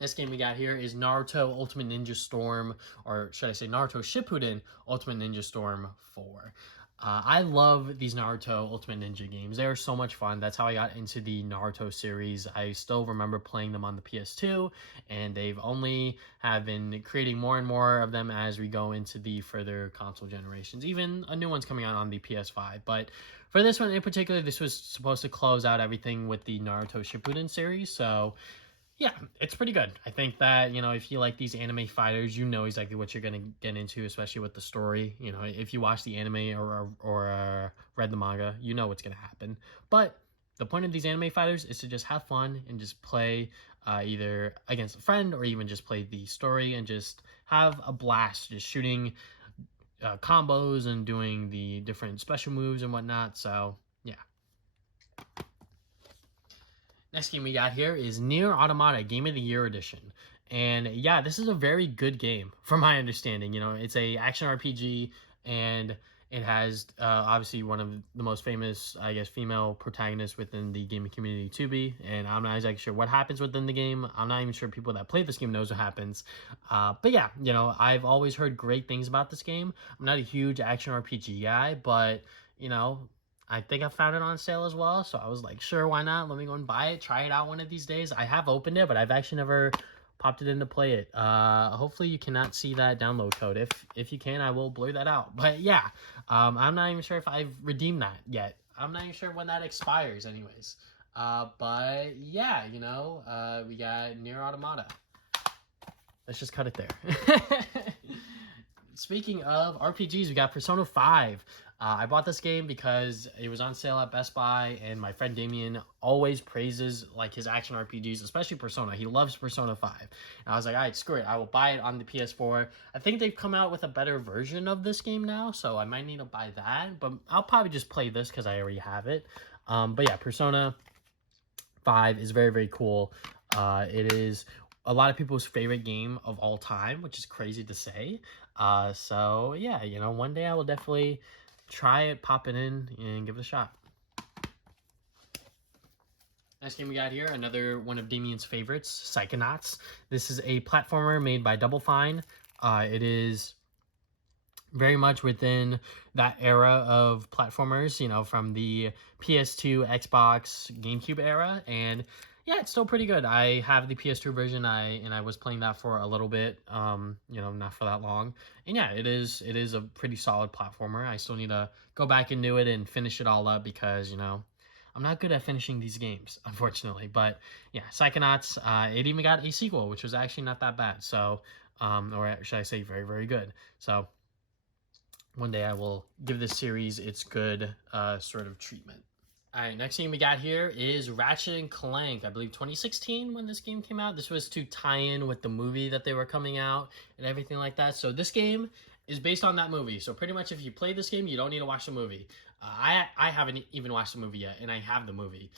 Next game we got here is Naruto Ultimate Ninja Storm, or should I say Naruto Shippuden Ultimate Ninja Storm 4. I love these Naruto Ultimate Ninja games. They are so much fun. That's how I got into the Naruto series. I still remember playing them on the PS2, and they've only have been creating more and more of them as we go into the further console generations. Even a new one's coming out on the PS5. But for this one in particular, this was supposed to close out everything with the Naruto Shippuden series. So yeah, it's pretty good. I think that, if you like these anime fighters, you know exactly what you're going to get into, especially with the story. If you watch the anime or read the manga, you know what's going to happen. But the point of these anime fighters is to just have fun and just play either against a friend or even just play the story and just have a blast just shooting combos and doing the different special moves and whatnot. So, yeah. Next game we got here is NieR Automata Game of the Year Edition. And yeah, this is a very good game from my understanding. It's a action RPG, and it has obviously one of the most famous, I guess, female protagonists within the gaming community to be. And I'm not exactly sure what happens within the game. I'm not even sure people that play this game knows what happens. But yeah, I've always heard great things about this game. I'm not a huge action RPG guy, but I think I found it on sale as well, so I was like, sure, why not? Let me go and buy it, try it out one of these days. I have opened it, but I've actually never popped it in to play it. Hopefully you cannot see that download code. If you can, I will blur that out. But yeah, I'm not even sure if I've redeemed that yet. I'm not even sure when that expires anyways. But yeah, we got NieR Automata. Let's just cut it there. Speaking of RPGs, we got Persona 5. I bought this game because it was on sale at Best Buy, and my friend Damien always praises like his action RPGs, especially Persona. He loves Persona 5. And I was like, all right, screw it. I will buy it on the PS4. I think they've come out with a better version of this game now, so I might need to buy that. But I'll probably just play this because I already have it. But yeah, Persona 5 is very, very cool. It is a lot of people's favorite game of all time, which is crazy to say. So yeah, one day I will definitely try it, pop it in, and give it a shot. Next game we got here, another one of Damien's favorites, Psychonauts. This is a platformer made by Double Fine. It is very much within that era of platformers, from the PS2, Xbox, GameCube era, and yeah, it's still pretty good. I have the PS2 version, and I was playing that for a little bit, not for that long. And yeah, it is a pretty solid platformer. I still need to go back and do it and finish it all up because, I'm not good at finishing these games, unfortunately. But yeah, Psychonauts, it even got a sequel, which was actually not that bad. So, or should I say very, very good. So one day I will give this series its good sort of treatment. All right, next game we got here is Ratchet Clank. I believe 2016 when this game came out. This was to tie in with the movie that they were coming out and everything like that. So this game is based on that movie. So pretty much if you play this game, you don't need to watch the movie. I haven't even watched the movie yet, and I have the movie.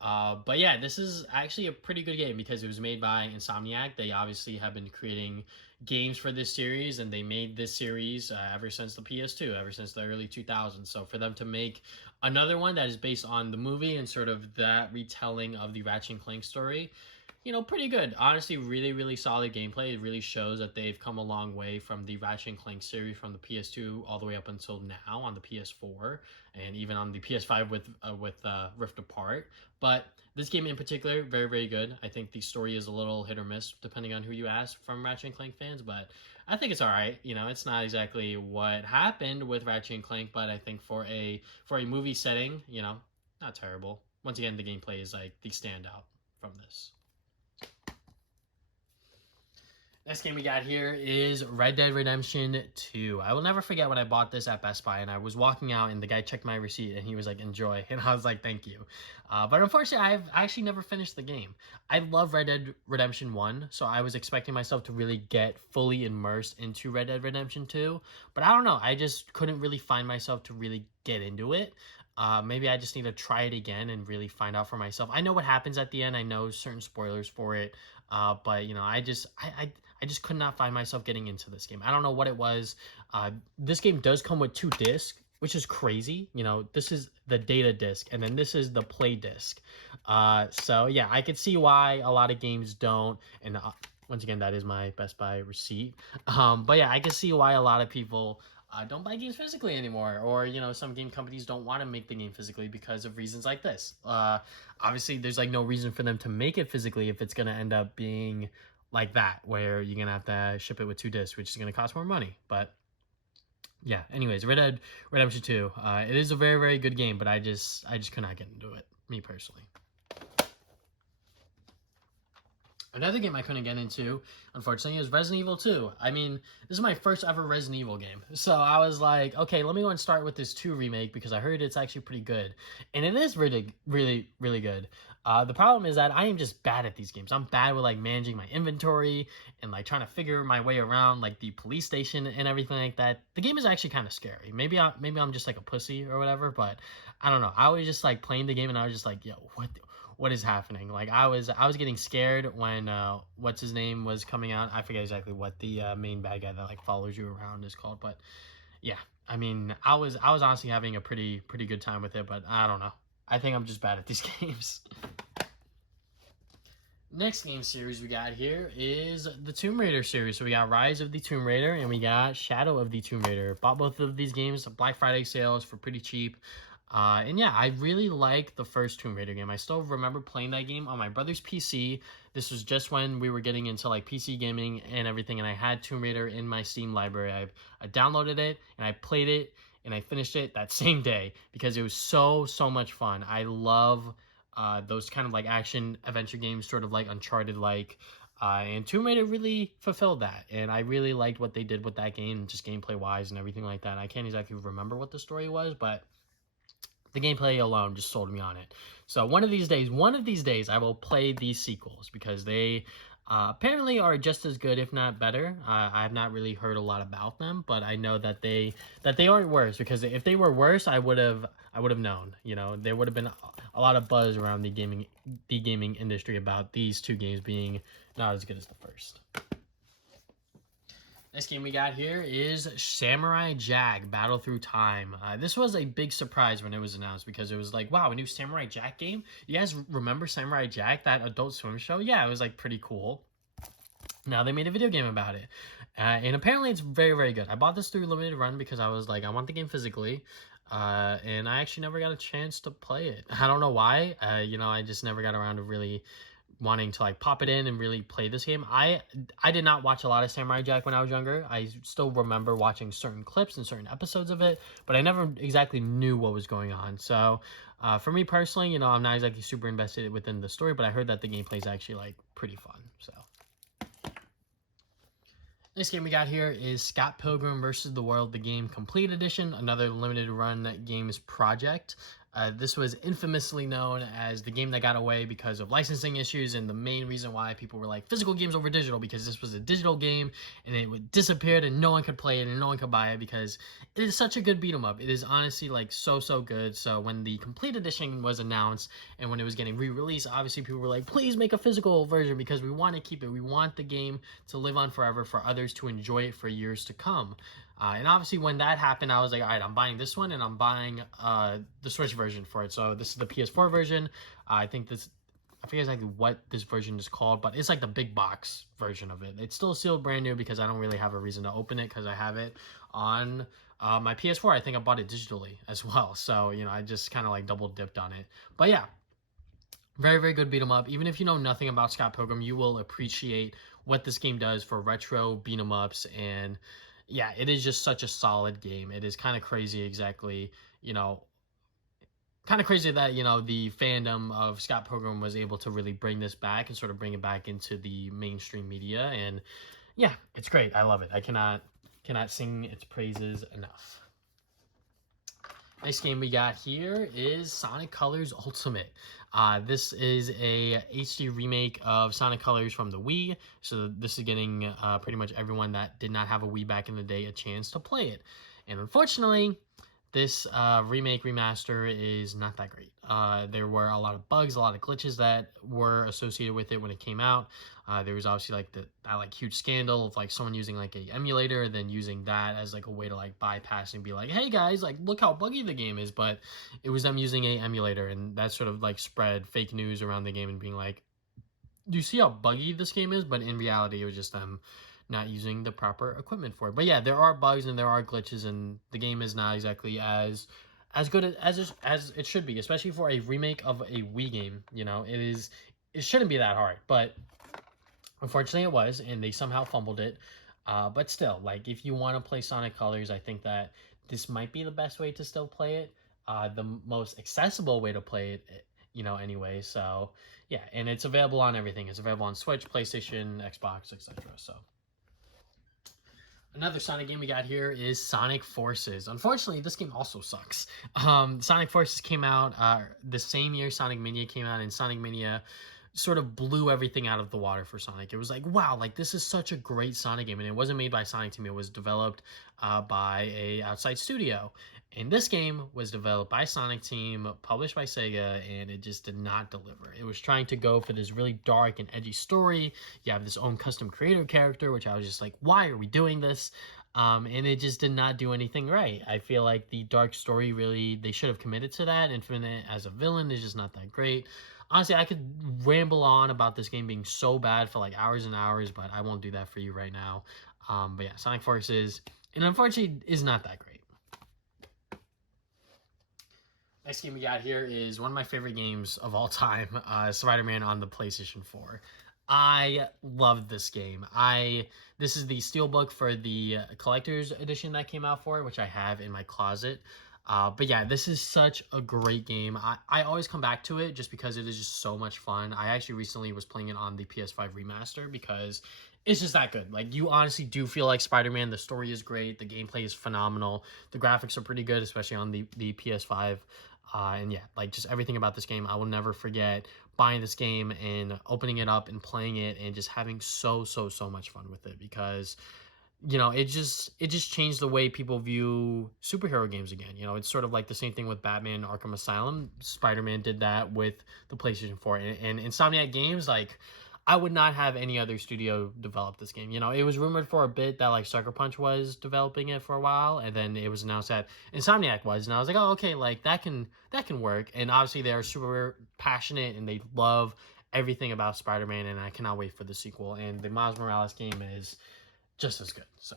But yeah, this is actually a pretty good game because it was made by Insomniac. They obviously have been creating games for this series, and they made this series ever since the PS2, ever since the early 2000s. So for them to make another one that is based on the movie and sort of that retelling of the Ratchet and Clank story, pretty good. Honestly, really, really solid gameplay. It really shows that they've come a long way from the Ratchet and Clank series from the PS2 all the way up until now on the PS4 and even on the PS5 with Rift Apart. But this game in particular, very, very good. I think the story is a little hit or miss depending on who you ask from Ratchet and Clank fans, but I think it's all right. It's not exactly what happened with Ratchet and Clank, but I think for a movie setting, not terrible. Once again, the gameplay is like the standout from this. Next game we got here is Red Dead Redemption 2. I will never forget when I bought this at Best Buy and I was walking out and the guy checked my receipt and he was like, enjoy. And I was like, thank you. But unfortunately, I've actually never finished the game. I love Red Dead Redemption 1, so I was expecting myself to really get fully immersed into Red Dead Redemption 2. But I don't know. I just couldn't really find myself to really get into it. Maybe I just need to try it again and really find out for myself. I know what happens at the end. I know certain spoilers for it. But I just could not find myself getting into this game. I don't know what it was. This game does come with 2 discs, which is crazy. This is the data disc, and then this is the play disc. So yeah, I could see why a lot of games don't. And once again, that is my Best Buy receipt. But yeah, I can see why a lot of people don't buy games physically anymore, or some game companies don't want to make the game physically because of reasons like this. Obviously there's like no reason for them to make it physically if it's going to end up being like that, where you're gonna have to ship it with 2 discs, which is gonna cost more money. But yeah, anyways, Red Dead Redemption 2, it is a very, very good game, but I just could not get into it, me personally. Another game I couldn't get into, unfortunately, is Resident Evil 2. I mean, this is my first ever Resident Evil game. So I was like, okay, let me go and start with this 2 remake because I heard it's actually pretty good. And it is really, really, really good. The problem is that I am just bad at these games. I'm bad with like managing my inventory and like trying to figure my way around like the police station and everything like that. The game is actually kind of scary. Maybe I'm just like a pussy or whatever, but I don't know. I was just like playing the game and I was just like, yo, what is happening? Like I was getting scared when what's his name was coming out. I forget exactly what the main bad guy that like follows you around is called, but yeah, I mean, I was honestly having a pretty good time with it, but I don't know. I think I'm just bad at these games. Next game series we got here is the Tomb Raider series. So we got Rise of the Tomb Raider and we got Shadow of the Tomb Raider. Bought both of these games Black Friday sales for pretty cheap. And yeah, I really like the first Tomb Raider game. I still remember playing that game on my brother's PC. This was just when we were getting into like PC gaming and everything, and I had Tomb Raider in my Steam library. I downloaded it and I played it and I finished it that same day because it was so much fun. I love those kind of like action adventure games, sort of like Uncharted like. And Tomb Raider really fulfilled that, and I really liked what they did with that game, just gameplay wise and everything like that. I can't exactly remember what the story was, but the gameplay alone just sold me on it. So one of these days, I will play these sequels because they apparently are just as good, if not better. I have not really heard a lot about them, but I know that they aren't worse, because if they were worse, I would have known. There would have been a lot of buzz around the gaming industry about these 2 games being not as good as the first. Next game we got here is Samurai Jack Battle Through Time. This was a big surprise when it was announced because it was like, wow, a new Samurai Jack game? You guys remember Samurai Jack, that Adult Swim show? Yeah, it was like pretty cool. Now they made a video game about it. And apparently it's very, very good. I bought this through Limited Run because I was like, I want the game physically. And I actually never got a chance to play it. I don't know why. I just never got around to really wanting to like pop it in and really play this game. I did not watch a lot of Samurai Jack when I was younger. I still remember watching certain clips and certain episodes of it, but I never exactly knew what was going on. So for me personally, I'm not exactly super invested within the story, but I heard that the gameplay is actually like pretty fun. So next game we got here is Scott Pilgrim vs. the World, the Game Complete Edition, another limited run games project. This was infamously known as the game that got away because of licensing issues, and the main reason why people were like physical games over digital, because this was a digital game and it disappeared and no one could play it and no one could buy it because it is such a good beat 'em up. It is honestly like so good. So when the complete edition was announced and when it was getting re-released, obviously people were like, please make a physical version because we want to keep it. We want the game to live on forever for others to enjoy it for years to come. And obviously when that happened, I was like, all right, I'm buying this one and I'm buying the Switch version for it. So this is the PS4 version. I think this I forget exactly what this version is called, but it's like the big box version of it. It's still sealed brand new because I don't really have a reason to open it because I have it on my PS4. I think I bought it digitally as well. So, you know, I just kind of like double dipped on it. But yeah, very, very good beat 'em up. Even if you know nothing about Scott Pilgrim, you will appreciate what this game does for retro beat 'em ups. And yeah, it is just such a solid game. It is kind of crazy, exactly, you know, kind of crazy that, you know, the fandom of Scott Pilgrim was able to really bring this back and sort of bring it back into the mainstream media. And yeah, it's great. I love it. I cannot sing its praises enough. Next game we got here is Sonic Colors Ultimate. This is a HD remake of Sonic Colors from the Wii. So this is getting pretty much everyone that did not have a Wii back in the day a chance to play it. And unfortunately, this remake remaster is not that great. There were a lot of bugs, a lot of glitches that were associated with it when it came out. There was obviously like that huge scandal of like someone using like a emulator, then using that as like a way to like bypass and be like, hey guys, like look how buggy the game is. But it was them using a emulator, and that sort of like spread fake news around the game and being like, do you see how buggy this game is? But in reality, it was just them not using the proper equipment for it. But yeah, there are bugs and there are glitches, and the game is not exactly as good as it should be, especially for a remake of a Wii game. You know, it shouldn't be that hard, but unfortunately it was, and they somehow fumbled it. But still, like if you want to play Sonic Colors, I think that this might be the best way to still play it. The most accessible way to play it, you know, anyway. So yeah, and it's available on everything. It's available on Switch, PlayStation, Xbox, etc. So another Sonic game we got here is Sonic Forces. Unfortunately, this game also sucks. Sonic Forces came out the same year Sonic Mania came out, and Sonic Mania sort of blew everything out of the water for Sonic. It was like, wow, like this is such a great Sonic game, and it wasn't made by Sonic Team. It was developed by a outside studio. And this game was developed by Sonic Team, published by Sega, and it just did not deliver. It was trying to go for this really dark and edgy story. You have this own custom creator character, which I was just like, why are we doing this? And it just did not do anything right. I feel like the dark story really, they should have committed to that. Infinite as a villain is just not that great. Honestly, I could ramble on about this game being so bad for like hours and hours, but I won't do that for you right now. But yeah, Sonic Forces, and unfortunately, is not that great. Next game we got here is one of my favorite games of all time, SpiderMan on the PlayStation 4. I love this game. This is the steelbook for the collector's edition that came out for it, which I have in my closet. But yeah, this is such a great game. I always come back to it just because it is just so much fun. I actually recently was playing it on the PS5 remaster because it's just that good. Like, you honestly do feel like Spider-Man. The story is great. The gameplay is phenomenal. The graphics are pretty good, especially on the PS5. And yeah, like just everything about this game, I will never forget buying this game and opening it up and playing it and just having so much fun with it, because you know, it just changed the way people view superhero games again. You know, it's sort of like the same thing with Batman Arkham Asylum. Spider-Man did that with the PlayStation 4. And Insomniac Games, like, I would not have any other studio develop this game. You know, it was rumored for a bit that like Sucker Punch was developing it for a while, and then it was announced that Insomniac was, and I was like, oh, okay, like that can work. And obviously they're super passionate and they love everything about Spider-Man, and I cannot wait for the sequel. And the Miles Morales game is just as good. So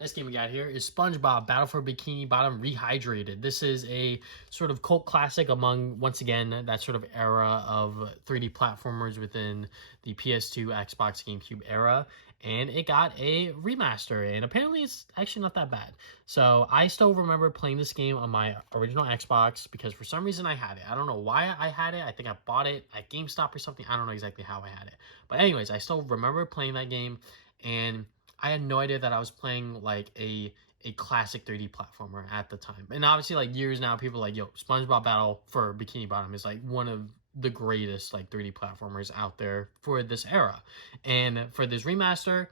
next game we got here is SpongeBob Battle for Bikini Bottom Rehydrated. This is a sort of cult classic among, once again, that sort of era of 3D platformers within the PS2, Xbox, GameCube era. And it got a remaster, and apparently it's actually not that bad. So I still remember playing this game on my original Xbox because for some reason I had it. I don't know why I had it. I think I bought it at GameStop or something. I don't know exactly how I had it. But anyways, I still remember playing that game, and I had no idea that I was playing like a classic 3D platformer at the time. And obviously, like years now, people are like, yo, SpongeBob Battle for Bikini Bottom is like one of the greatest like 3D platformers out there for this era. And for this remaster,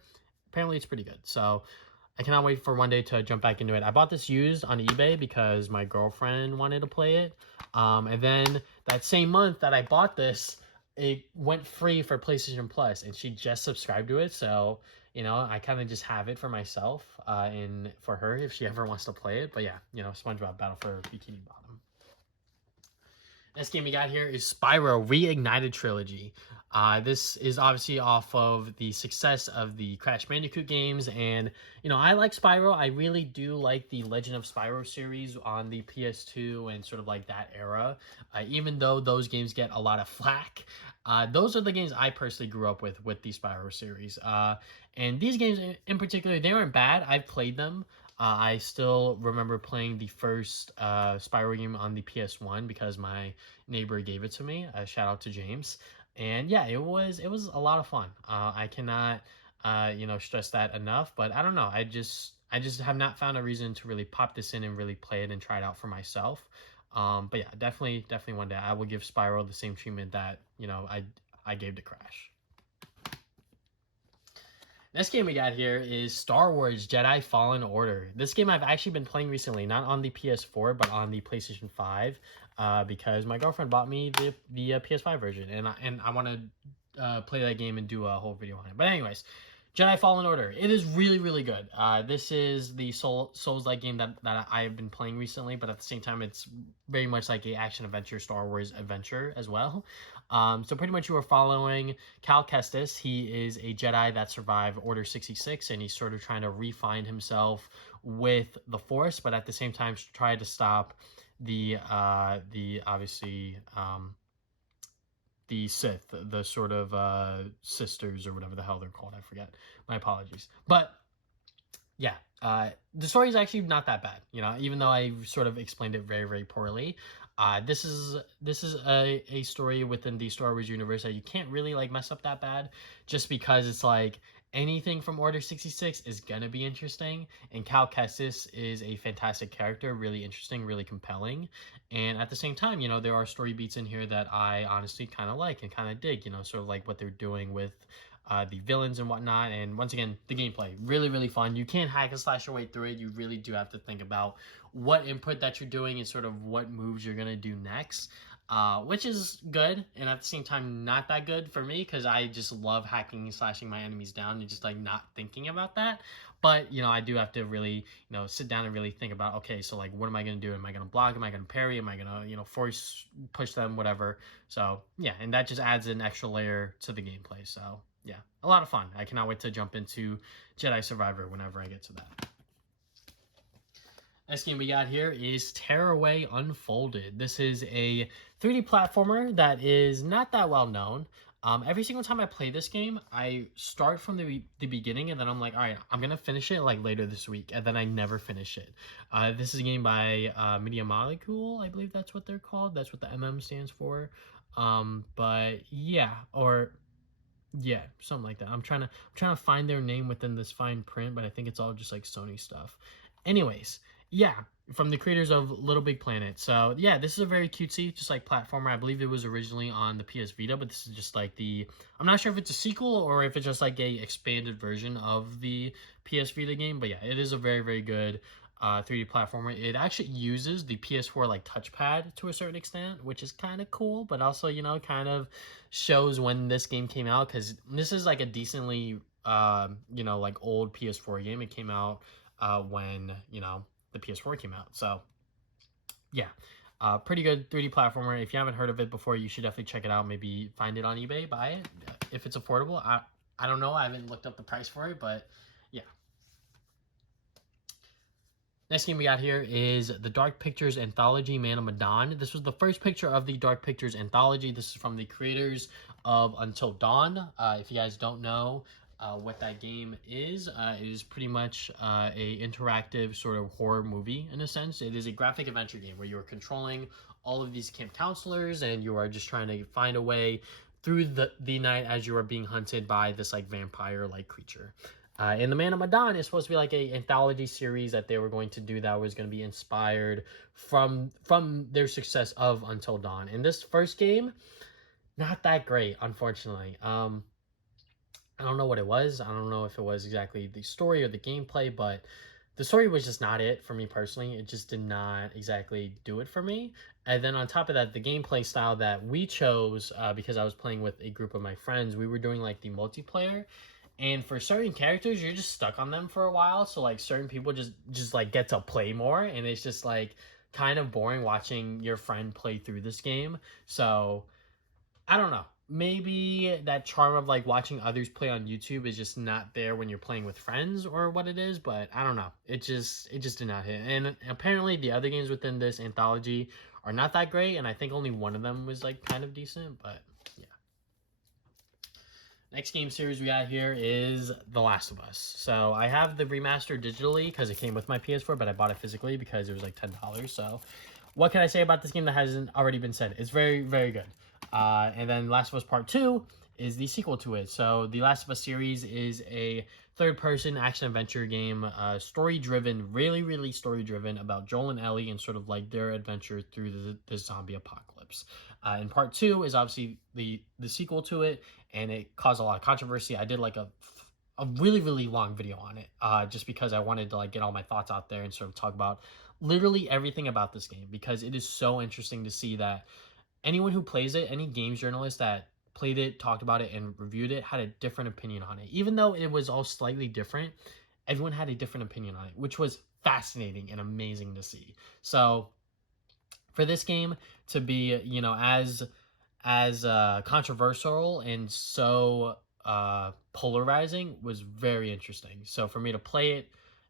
apparently it's pretty good. So I cannot wait for one day to jump back into it. I bought this used on eBay because my girlfriend wanted to play it. And then that same month that I bought this, it went free for PlayStation Plus, and she just subscribed to it. So, you know, I kind of just have it for myself and for her if she ever wants to play it. But yeah, you know, SpongeBob Battle for Bikini Bottom. Next game we got here is Spyro Reignited Trilogy. This is obviously off of the success of the Crash Bandicoot games, and I like Spyro. I really do like the Legend of Spyro series on the PS2 and sort of like that era. Even though those games get a lot of flack, those are the games I personally grew up with the Spyro series. And these games in particular, they weren't bad. I've played them. I still remember playing the first Spyro game on the PS1 because my neighbor gave it to me. Shout out to James. And yeah, it was a lot of fun. I cannot stress that enough. But I don't know. I just have not found a reason to really pop this in and really play it and try it out for myself. But yeah, definitely one day I will give Spyro the same treatment that I gave to Crash. Next game we got here is Star Wars Jedi Fallen Order. This game I've actually been playing recently, not on the PS4, but on the PlayStation 5, because my girlfriend bought me the PS5 version, and I want to play that game and do a whole video on it. But anyways, Jedi Fallen Order. It is really, really good. This is the Souls-like game that I have been playing recently, but at the same time, it's very much like a action-adventure, Star Wars adventure as well. So pretty much you are following Cal Kestis. He is a Jedi that survived Order 66, and he's sort of trying to refine himself with the Force, but at the same time try to stop the obviously the Sith, the sort of sisters or whatever the hell they're called. I forget. My apologies. But yeah, the story is actually not that bad. Even though I sort of explained it very, very poorly. This is a story within the Star Wars universe that you can't really like mess up that bad, just because it's like anything from Order 66 is gonna be interesting, and Cal Kestis is a fantastic character, really interesting, really compelling, and at the same time, there are story beats in here that I honestly kind of like and kind of dig, sort of like what they're doing with the villains and whatnot. And once again, the gameplay, really, really fun. You can't hack and slash your way through it. You really do have to think about what input that you're doing and sort of what moves you're going to do next, which is good. And at the same time, not that good for me, because I just love hacking and slashing my enemies down and just like not thinking about that. But, I do have to really, sit down and really think about, okay, so like, what am I going to do? Am I going to block? Am I going to parry? Am I going to, force push them, whatever. So yeah, and that just adds an extra layer to the gameplay. So yeah, a lot of fun. I cannot wait to jump into Jedi Survivor whenever I get to that. Next game we got here is Tearaway Unfolded. This is a 3D platformer that is not that well known. Every single time I play this game, I start from the beginning, and then I'm like, all right, I'm going to finish it like later this week, and then I never finish it. This is a game by Media Molecule, I believe that's what they're called. That's what the MM stands for. But yeah, yeah, something like that. I'm trying to find their name within this fine print, but I think it's all just like Sony stuff. Anyways, yeah, from the creators of Little Big Planet. So yeah, this is a very cutesy, just like platformer. I believe it was originally on the PS Vita, but this is just like I'm not sure if it's a sequel or if it's just like a expanded version of the PS Vita game. But yeah, it is a very, very good 3D platformer. It actually uses the PS4 like touchpad to a certain extent, which is kind of cool, but also kind of shows when this game came out, because this is like a decently like old PS4 game. It came out when the PS4 came out. So yeah, pretty good 3D platformer. If you haven't heard of it before, you should definitely check it out. Maybe find it on eBay, buy it if it's affordable. I don't know, I haven't looked up the price for it, but yeah. Next game we got here is the Dark Pictures Anthology Man of Medan. This was the first picture of the Dark Pictures Anthology. This is from the creators of Until Dawn. If you guys don't know what that game is, it is pretty much a interactive sort of horror movie in a sense. It is a graphic adventure game where you are controlling all of these camp counselors, and you are just trying to find a way through the night as you are being hunted by this like vampire-like creature. And the Man of Medan is supposed to be like a anthology series that they were going to do that was going to be inspired from their success of Until Dawn. And this first game, not that great, unfortunately. I don't know what it was. I don't know if it was exactly the story or the gameplay, but the story was just not it for me personally. It just did not exactly do it for me. And then on top of that, the gameplay style that we chose, because I was playing with a group of my friends, we were doing like the multiplayer. And for certain characters, you're just stuck on them for a while. So like certain people just like get to play more, and it's just like kind of boring watching your friend play through this game. So I don't know. Maybe that charm of like watching others play on YouTube is just not there when you're playing with friends or what it is, but I don't know. It just did not hit. And apparently the other games within this anthology are not that great, and I think only one of them was like kind of decent, but yeah. Next game series we got here is The Last of Us. So I have the remaster digitally because it came with my PS4, but I bought it physically because it was like $10. So what can I say about this game that hasn't already been said? It's very, very good. And then Last of Us Part 2 is the sequel to it. So the Last of Us series is a third-person action-adventure game, story-driven, really, really story-driven, about Joel and Ellie and sort of like their adventure through the zombie apocalypse. And Part 2 is obviously the sequel to it, and it caused a lot of controversy. I did like a really, really long video on it, just because I wanted to like get all my thoughts out there and sort of talk about literally everything about this game, because it is so interesting to see that anyone who plays it, any games journalist that played it, talked about it, and reviewed it had a different opinion on it. Even though it was all slightly different, everyone had a different opinion on it, which was fascinating and amazing to see. So for this game to be, you know, as controversial and so polarizing was very interesting. So for me to play it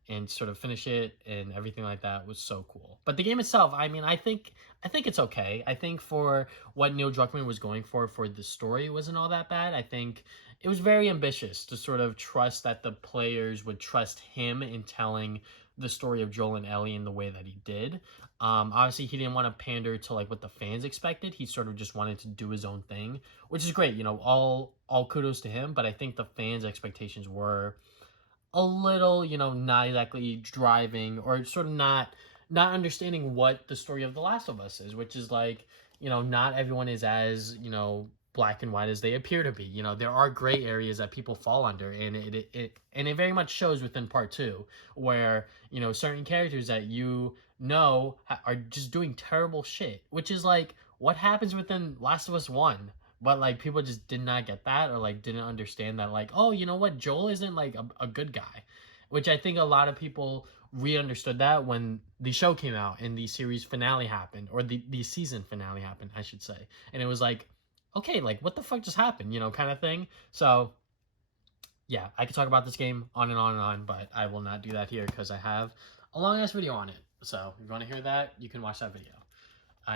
and sort of finish it and everything like that was so cool. But the game itself, I mean, I think it's okay. I think for what Neil Druckmann was going for the story, it wasn't all that bad. I think it was very ambitious to sort of trust that the players would trust him in telling the story of Joel and Ellie in the way that he did. Obviously, he didn't want to pander to like what the fans expected. He sort of just wanted to do his own thing, which is great. You know, all kudos to him. But I think the fans' expectations were a little, you know, not exactly driving, or sort of not understanding what the story of The Last of Us is, which is like, you know, not everyone is as, you know, black and white as they appear to be. You know, there are gray areas that people fall under, and it very much shows within Part 2, where, you know, certain characters that you know are just doing terrible shit, which is like what happens within Last of Us 1. But like people just did not get that, or like didn't understand that, like, oh, you know what, Joel isn't like a good guy, which I think a lot of people re-understood that when the show came out and the series finale happened, or the season finale happened, I should say. And it was like, okay, like what the fuck just happened, you know, kind of thing. So yeah, I could talk about this game on and on and on, but I will not do that here because I have a long ass video on it. So if you want to hear that, you can watch that video.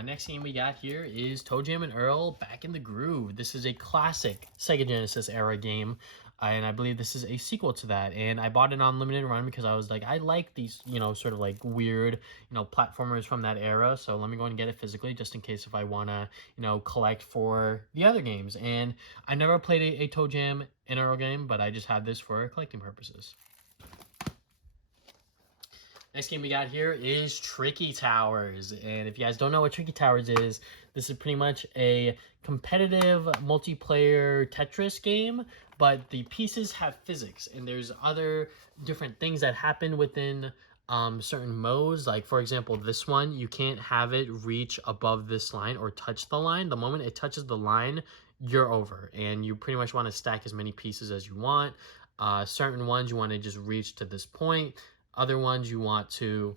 Next game we got here is Toe Jam and Earl Back in the Groove. This is a classic Sega Genesis era game, and I believe this is a sequel to that. And I bought it on limited run because I was like, I like these, you know, sort of like weird, you know, platformers from that era. So let me go and get it physically just in case if I want to, you know, collect for the other games. And I never played a Toe Jam and Earl game, but I just had this for collecting purposes. Next game we got here is Tricky Towers. And if you guys don't know what Tricky Towers is, this is pretty much a competitive multiplayer Tetris game, but the pieces have physics, and there's other different things that happen within certain modes. Like, for example, this one, you can't have it reach above this line or touch the line. The moment it touches the line, you're over, and you pretty much want to stack as many pieces as you want. Certain ones you want to just reach to this point. Other ones you want to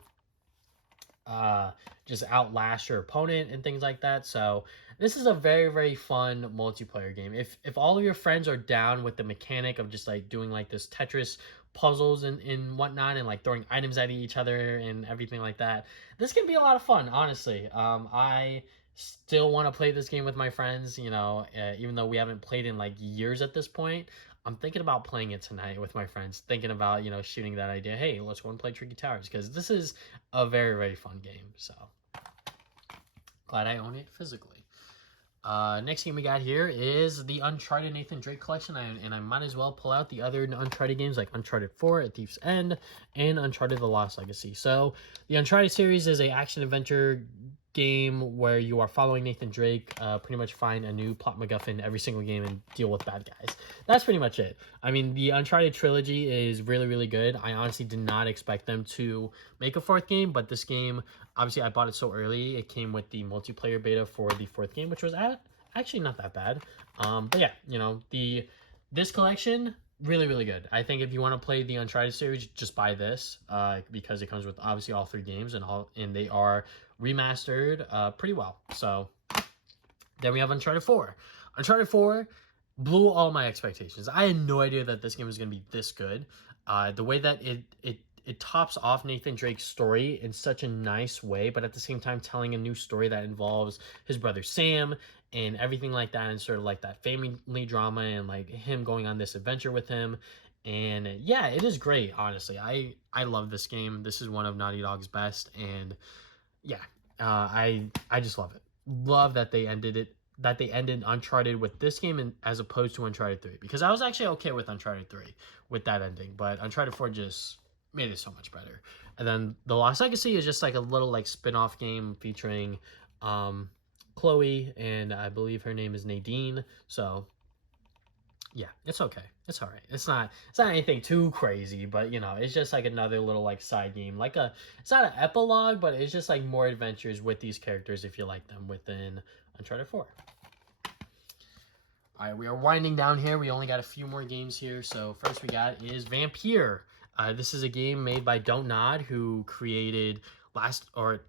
just outlast your opponent and things like that. So this is a very, very fun multiplayer game. If all of your friends are down with the mechanic of just like doing like this Tetris puzzles and whatnot, and like throwing items at each other and everything like that, this can be a lot of fun, honestly. I still want to play this game with my friends, you know, even though we haven't played in like years at this point. I'm thinking about playing it tonight with my friends, thinking about, you know, shooting that idea. Hey, let's go and play Tricky Towers, because this is a very, very fun game. So glad I own it physically. Next game we got here is the Uncharted Nathan Drake collection, and I might as well pull out the other Uncharted games like Uncharted 4 at Thief's End and Uncharted The Lost Legacy. So the Uncharted series is a action-adventure game where you are following Nathan Drake, pretty much find a new plot MacGuffin every single game and deal with bad guys. That's pretty much it. I mean, the Uncharted trilogy is really, really good. I honestly did not expect them to make a fourth game, but this game, obviously I bought it so early, it came with the multiplayer beta for the fourth game, which was actually not that bad. But yeah, you know, this collection really, really good. I think if you want to play the Uncharted series, just buy this because it comes with obviously all 3 games and they are remastered pretty well. So then we have Uncharted 4. Uncharted 4 blew all my expectations. I had no idea that this game was going to be this good. The way that it tops off Nathan Drake's story in such a nice way, but at the same time telling a new story that involves his brother Sam and everything like that, and sort of like that family drama and like him going on this adventure with him. And yeah, it is great, honestly. I love this game. This is one of Naughty Dog's best, and yeah, I just love it. Love that they ended Uncharted with this game as opposed to Uncharted 3, because I was actually okay with Uncharted 3 with that ending, but Uncharted 4 just made it so much better. And then The Lost Legacy is just like a little like spin-off game featuring Chloe, and I believe her name is Nadine. So yeah, it's okay. It's all right. It's not anything too crazy, but you know, it's just like another little like side game. It's not an epilogue, but it's just like more adventures with these characters if you like them within Uncharted 4. All right, we are winding down here. We only got a few more games here. So first we got is Vampire. This is a game made by Don't Nod, who created Last of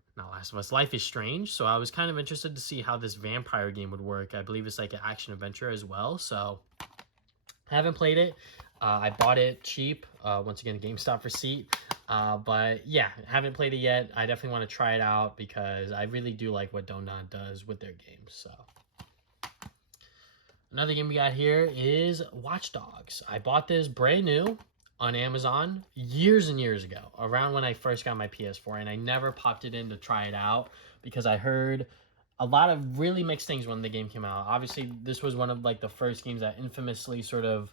Us, Life is Strange. So I was kind of interested to see how this vampire game would work. I believe it's like an action adventure as well. So I haven't played it. I bought it cheap. Once again, GameStop receipt. But yeah, haven't played it yet. I definitely want to try it out because I really do like what Don't Nod does with their games. So another game we got here is Watch Dogs. I bought this brand new on Amazon years and years ago, around when I first got my PS4, and I never popped it in to try it out because I heard a lot of really mixed things when the game came out. Obviously, this was one of like the first games that infamously sort of,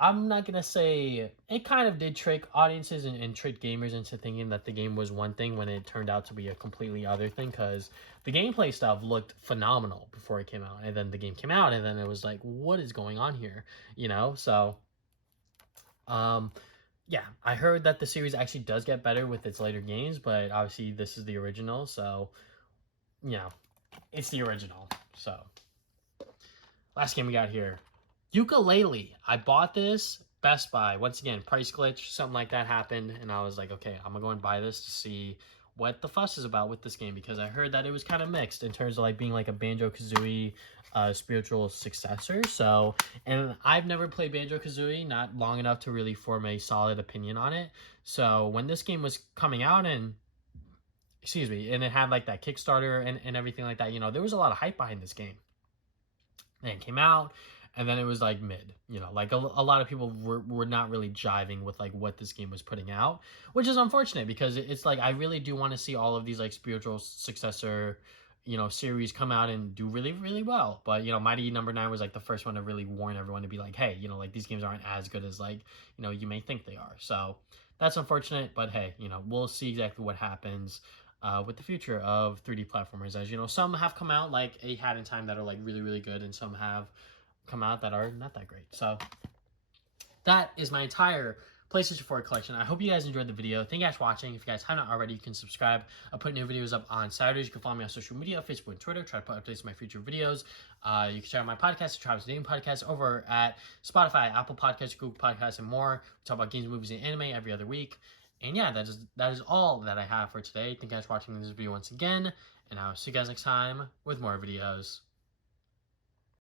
I'm not gonna say, it kind of did trick audiences and trick gamers into thinking that the game was one thing when it turned out to be a completely other thing, because the gameplay stuff looked phenomenal before it came out, and then the game came out and then it was like, what is going on here, you know? So yeah, I heard that the series actually does get better with its later games, but obviously this is the original, so you know, it's the original. So last game we got here, Yooka-Laylee. I bought this Best Buy. Once again, price glitch, something like that happened, and I was like, okay, I'm gonna go and buy this to see what the fuss is about with this game, because I heard that it was kind of mixed in terms of like being like a Banjo-Kazooie spiritual successor. So, and I've never played Banjo-Kazooie, not long enough to really form a solid opinion on it. So when this game was coming out and and it had like that Kickstarter and everything like that, you know, there was a lot of hype behind this game. And it came out, and then it was like mid, you know, like a lot of people were not really jiving with like what this game was putting out, which is unfortunate because it's like I really do want to see all of these like spiritual successor, you know, series come out and do really, really well. But you know, Mighty Number 9 was like the first one to really warn everyone to be like, hey, you know, like these games aren't as good as like, you know, you may think they are. So that's unfortunate, but hey, you know, we'll see exactly what happens with the future of 3D platformers. As you know, some have come out like A Hat in Time that are like really, really good, and some have come out that are not that great. So that is my entire PlayStation 4 collection. I hope you guys enjoyed the video. Thank you guys for watching. If you guys haven't already, you can subscribe. I put new videos up on Saturdays. You can follow me on social media, Facebook and Twitter. Try to put updates on my future videos. You can check out my podcast, the Travis Dating Podcast, over at Spotify, Apple Podcasts, Google Podcasts, and more. We talk about games, movies, and anime every other week. And yeah, that is all that I have for today. Thank you guys for watching this video once again, and I'll see you guys next time with more videos.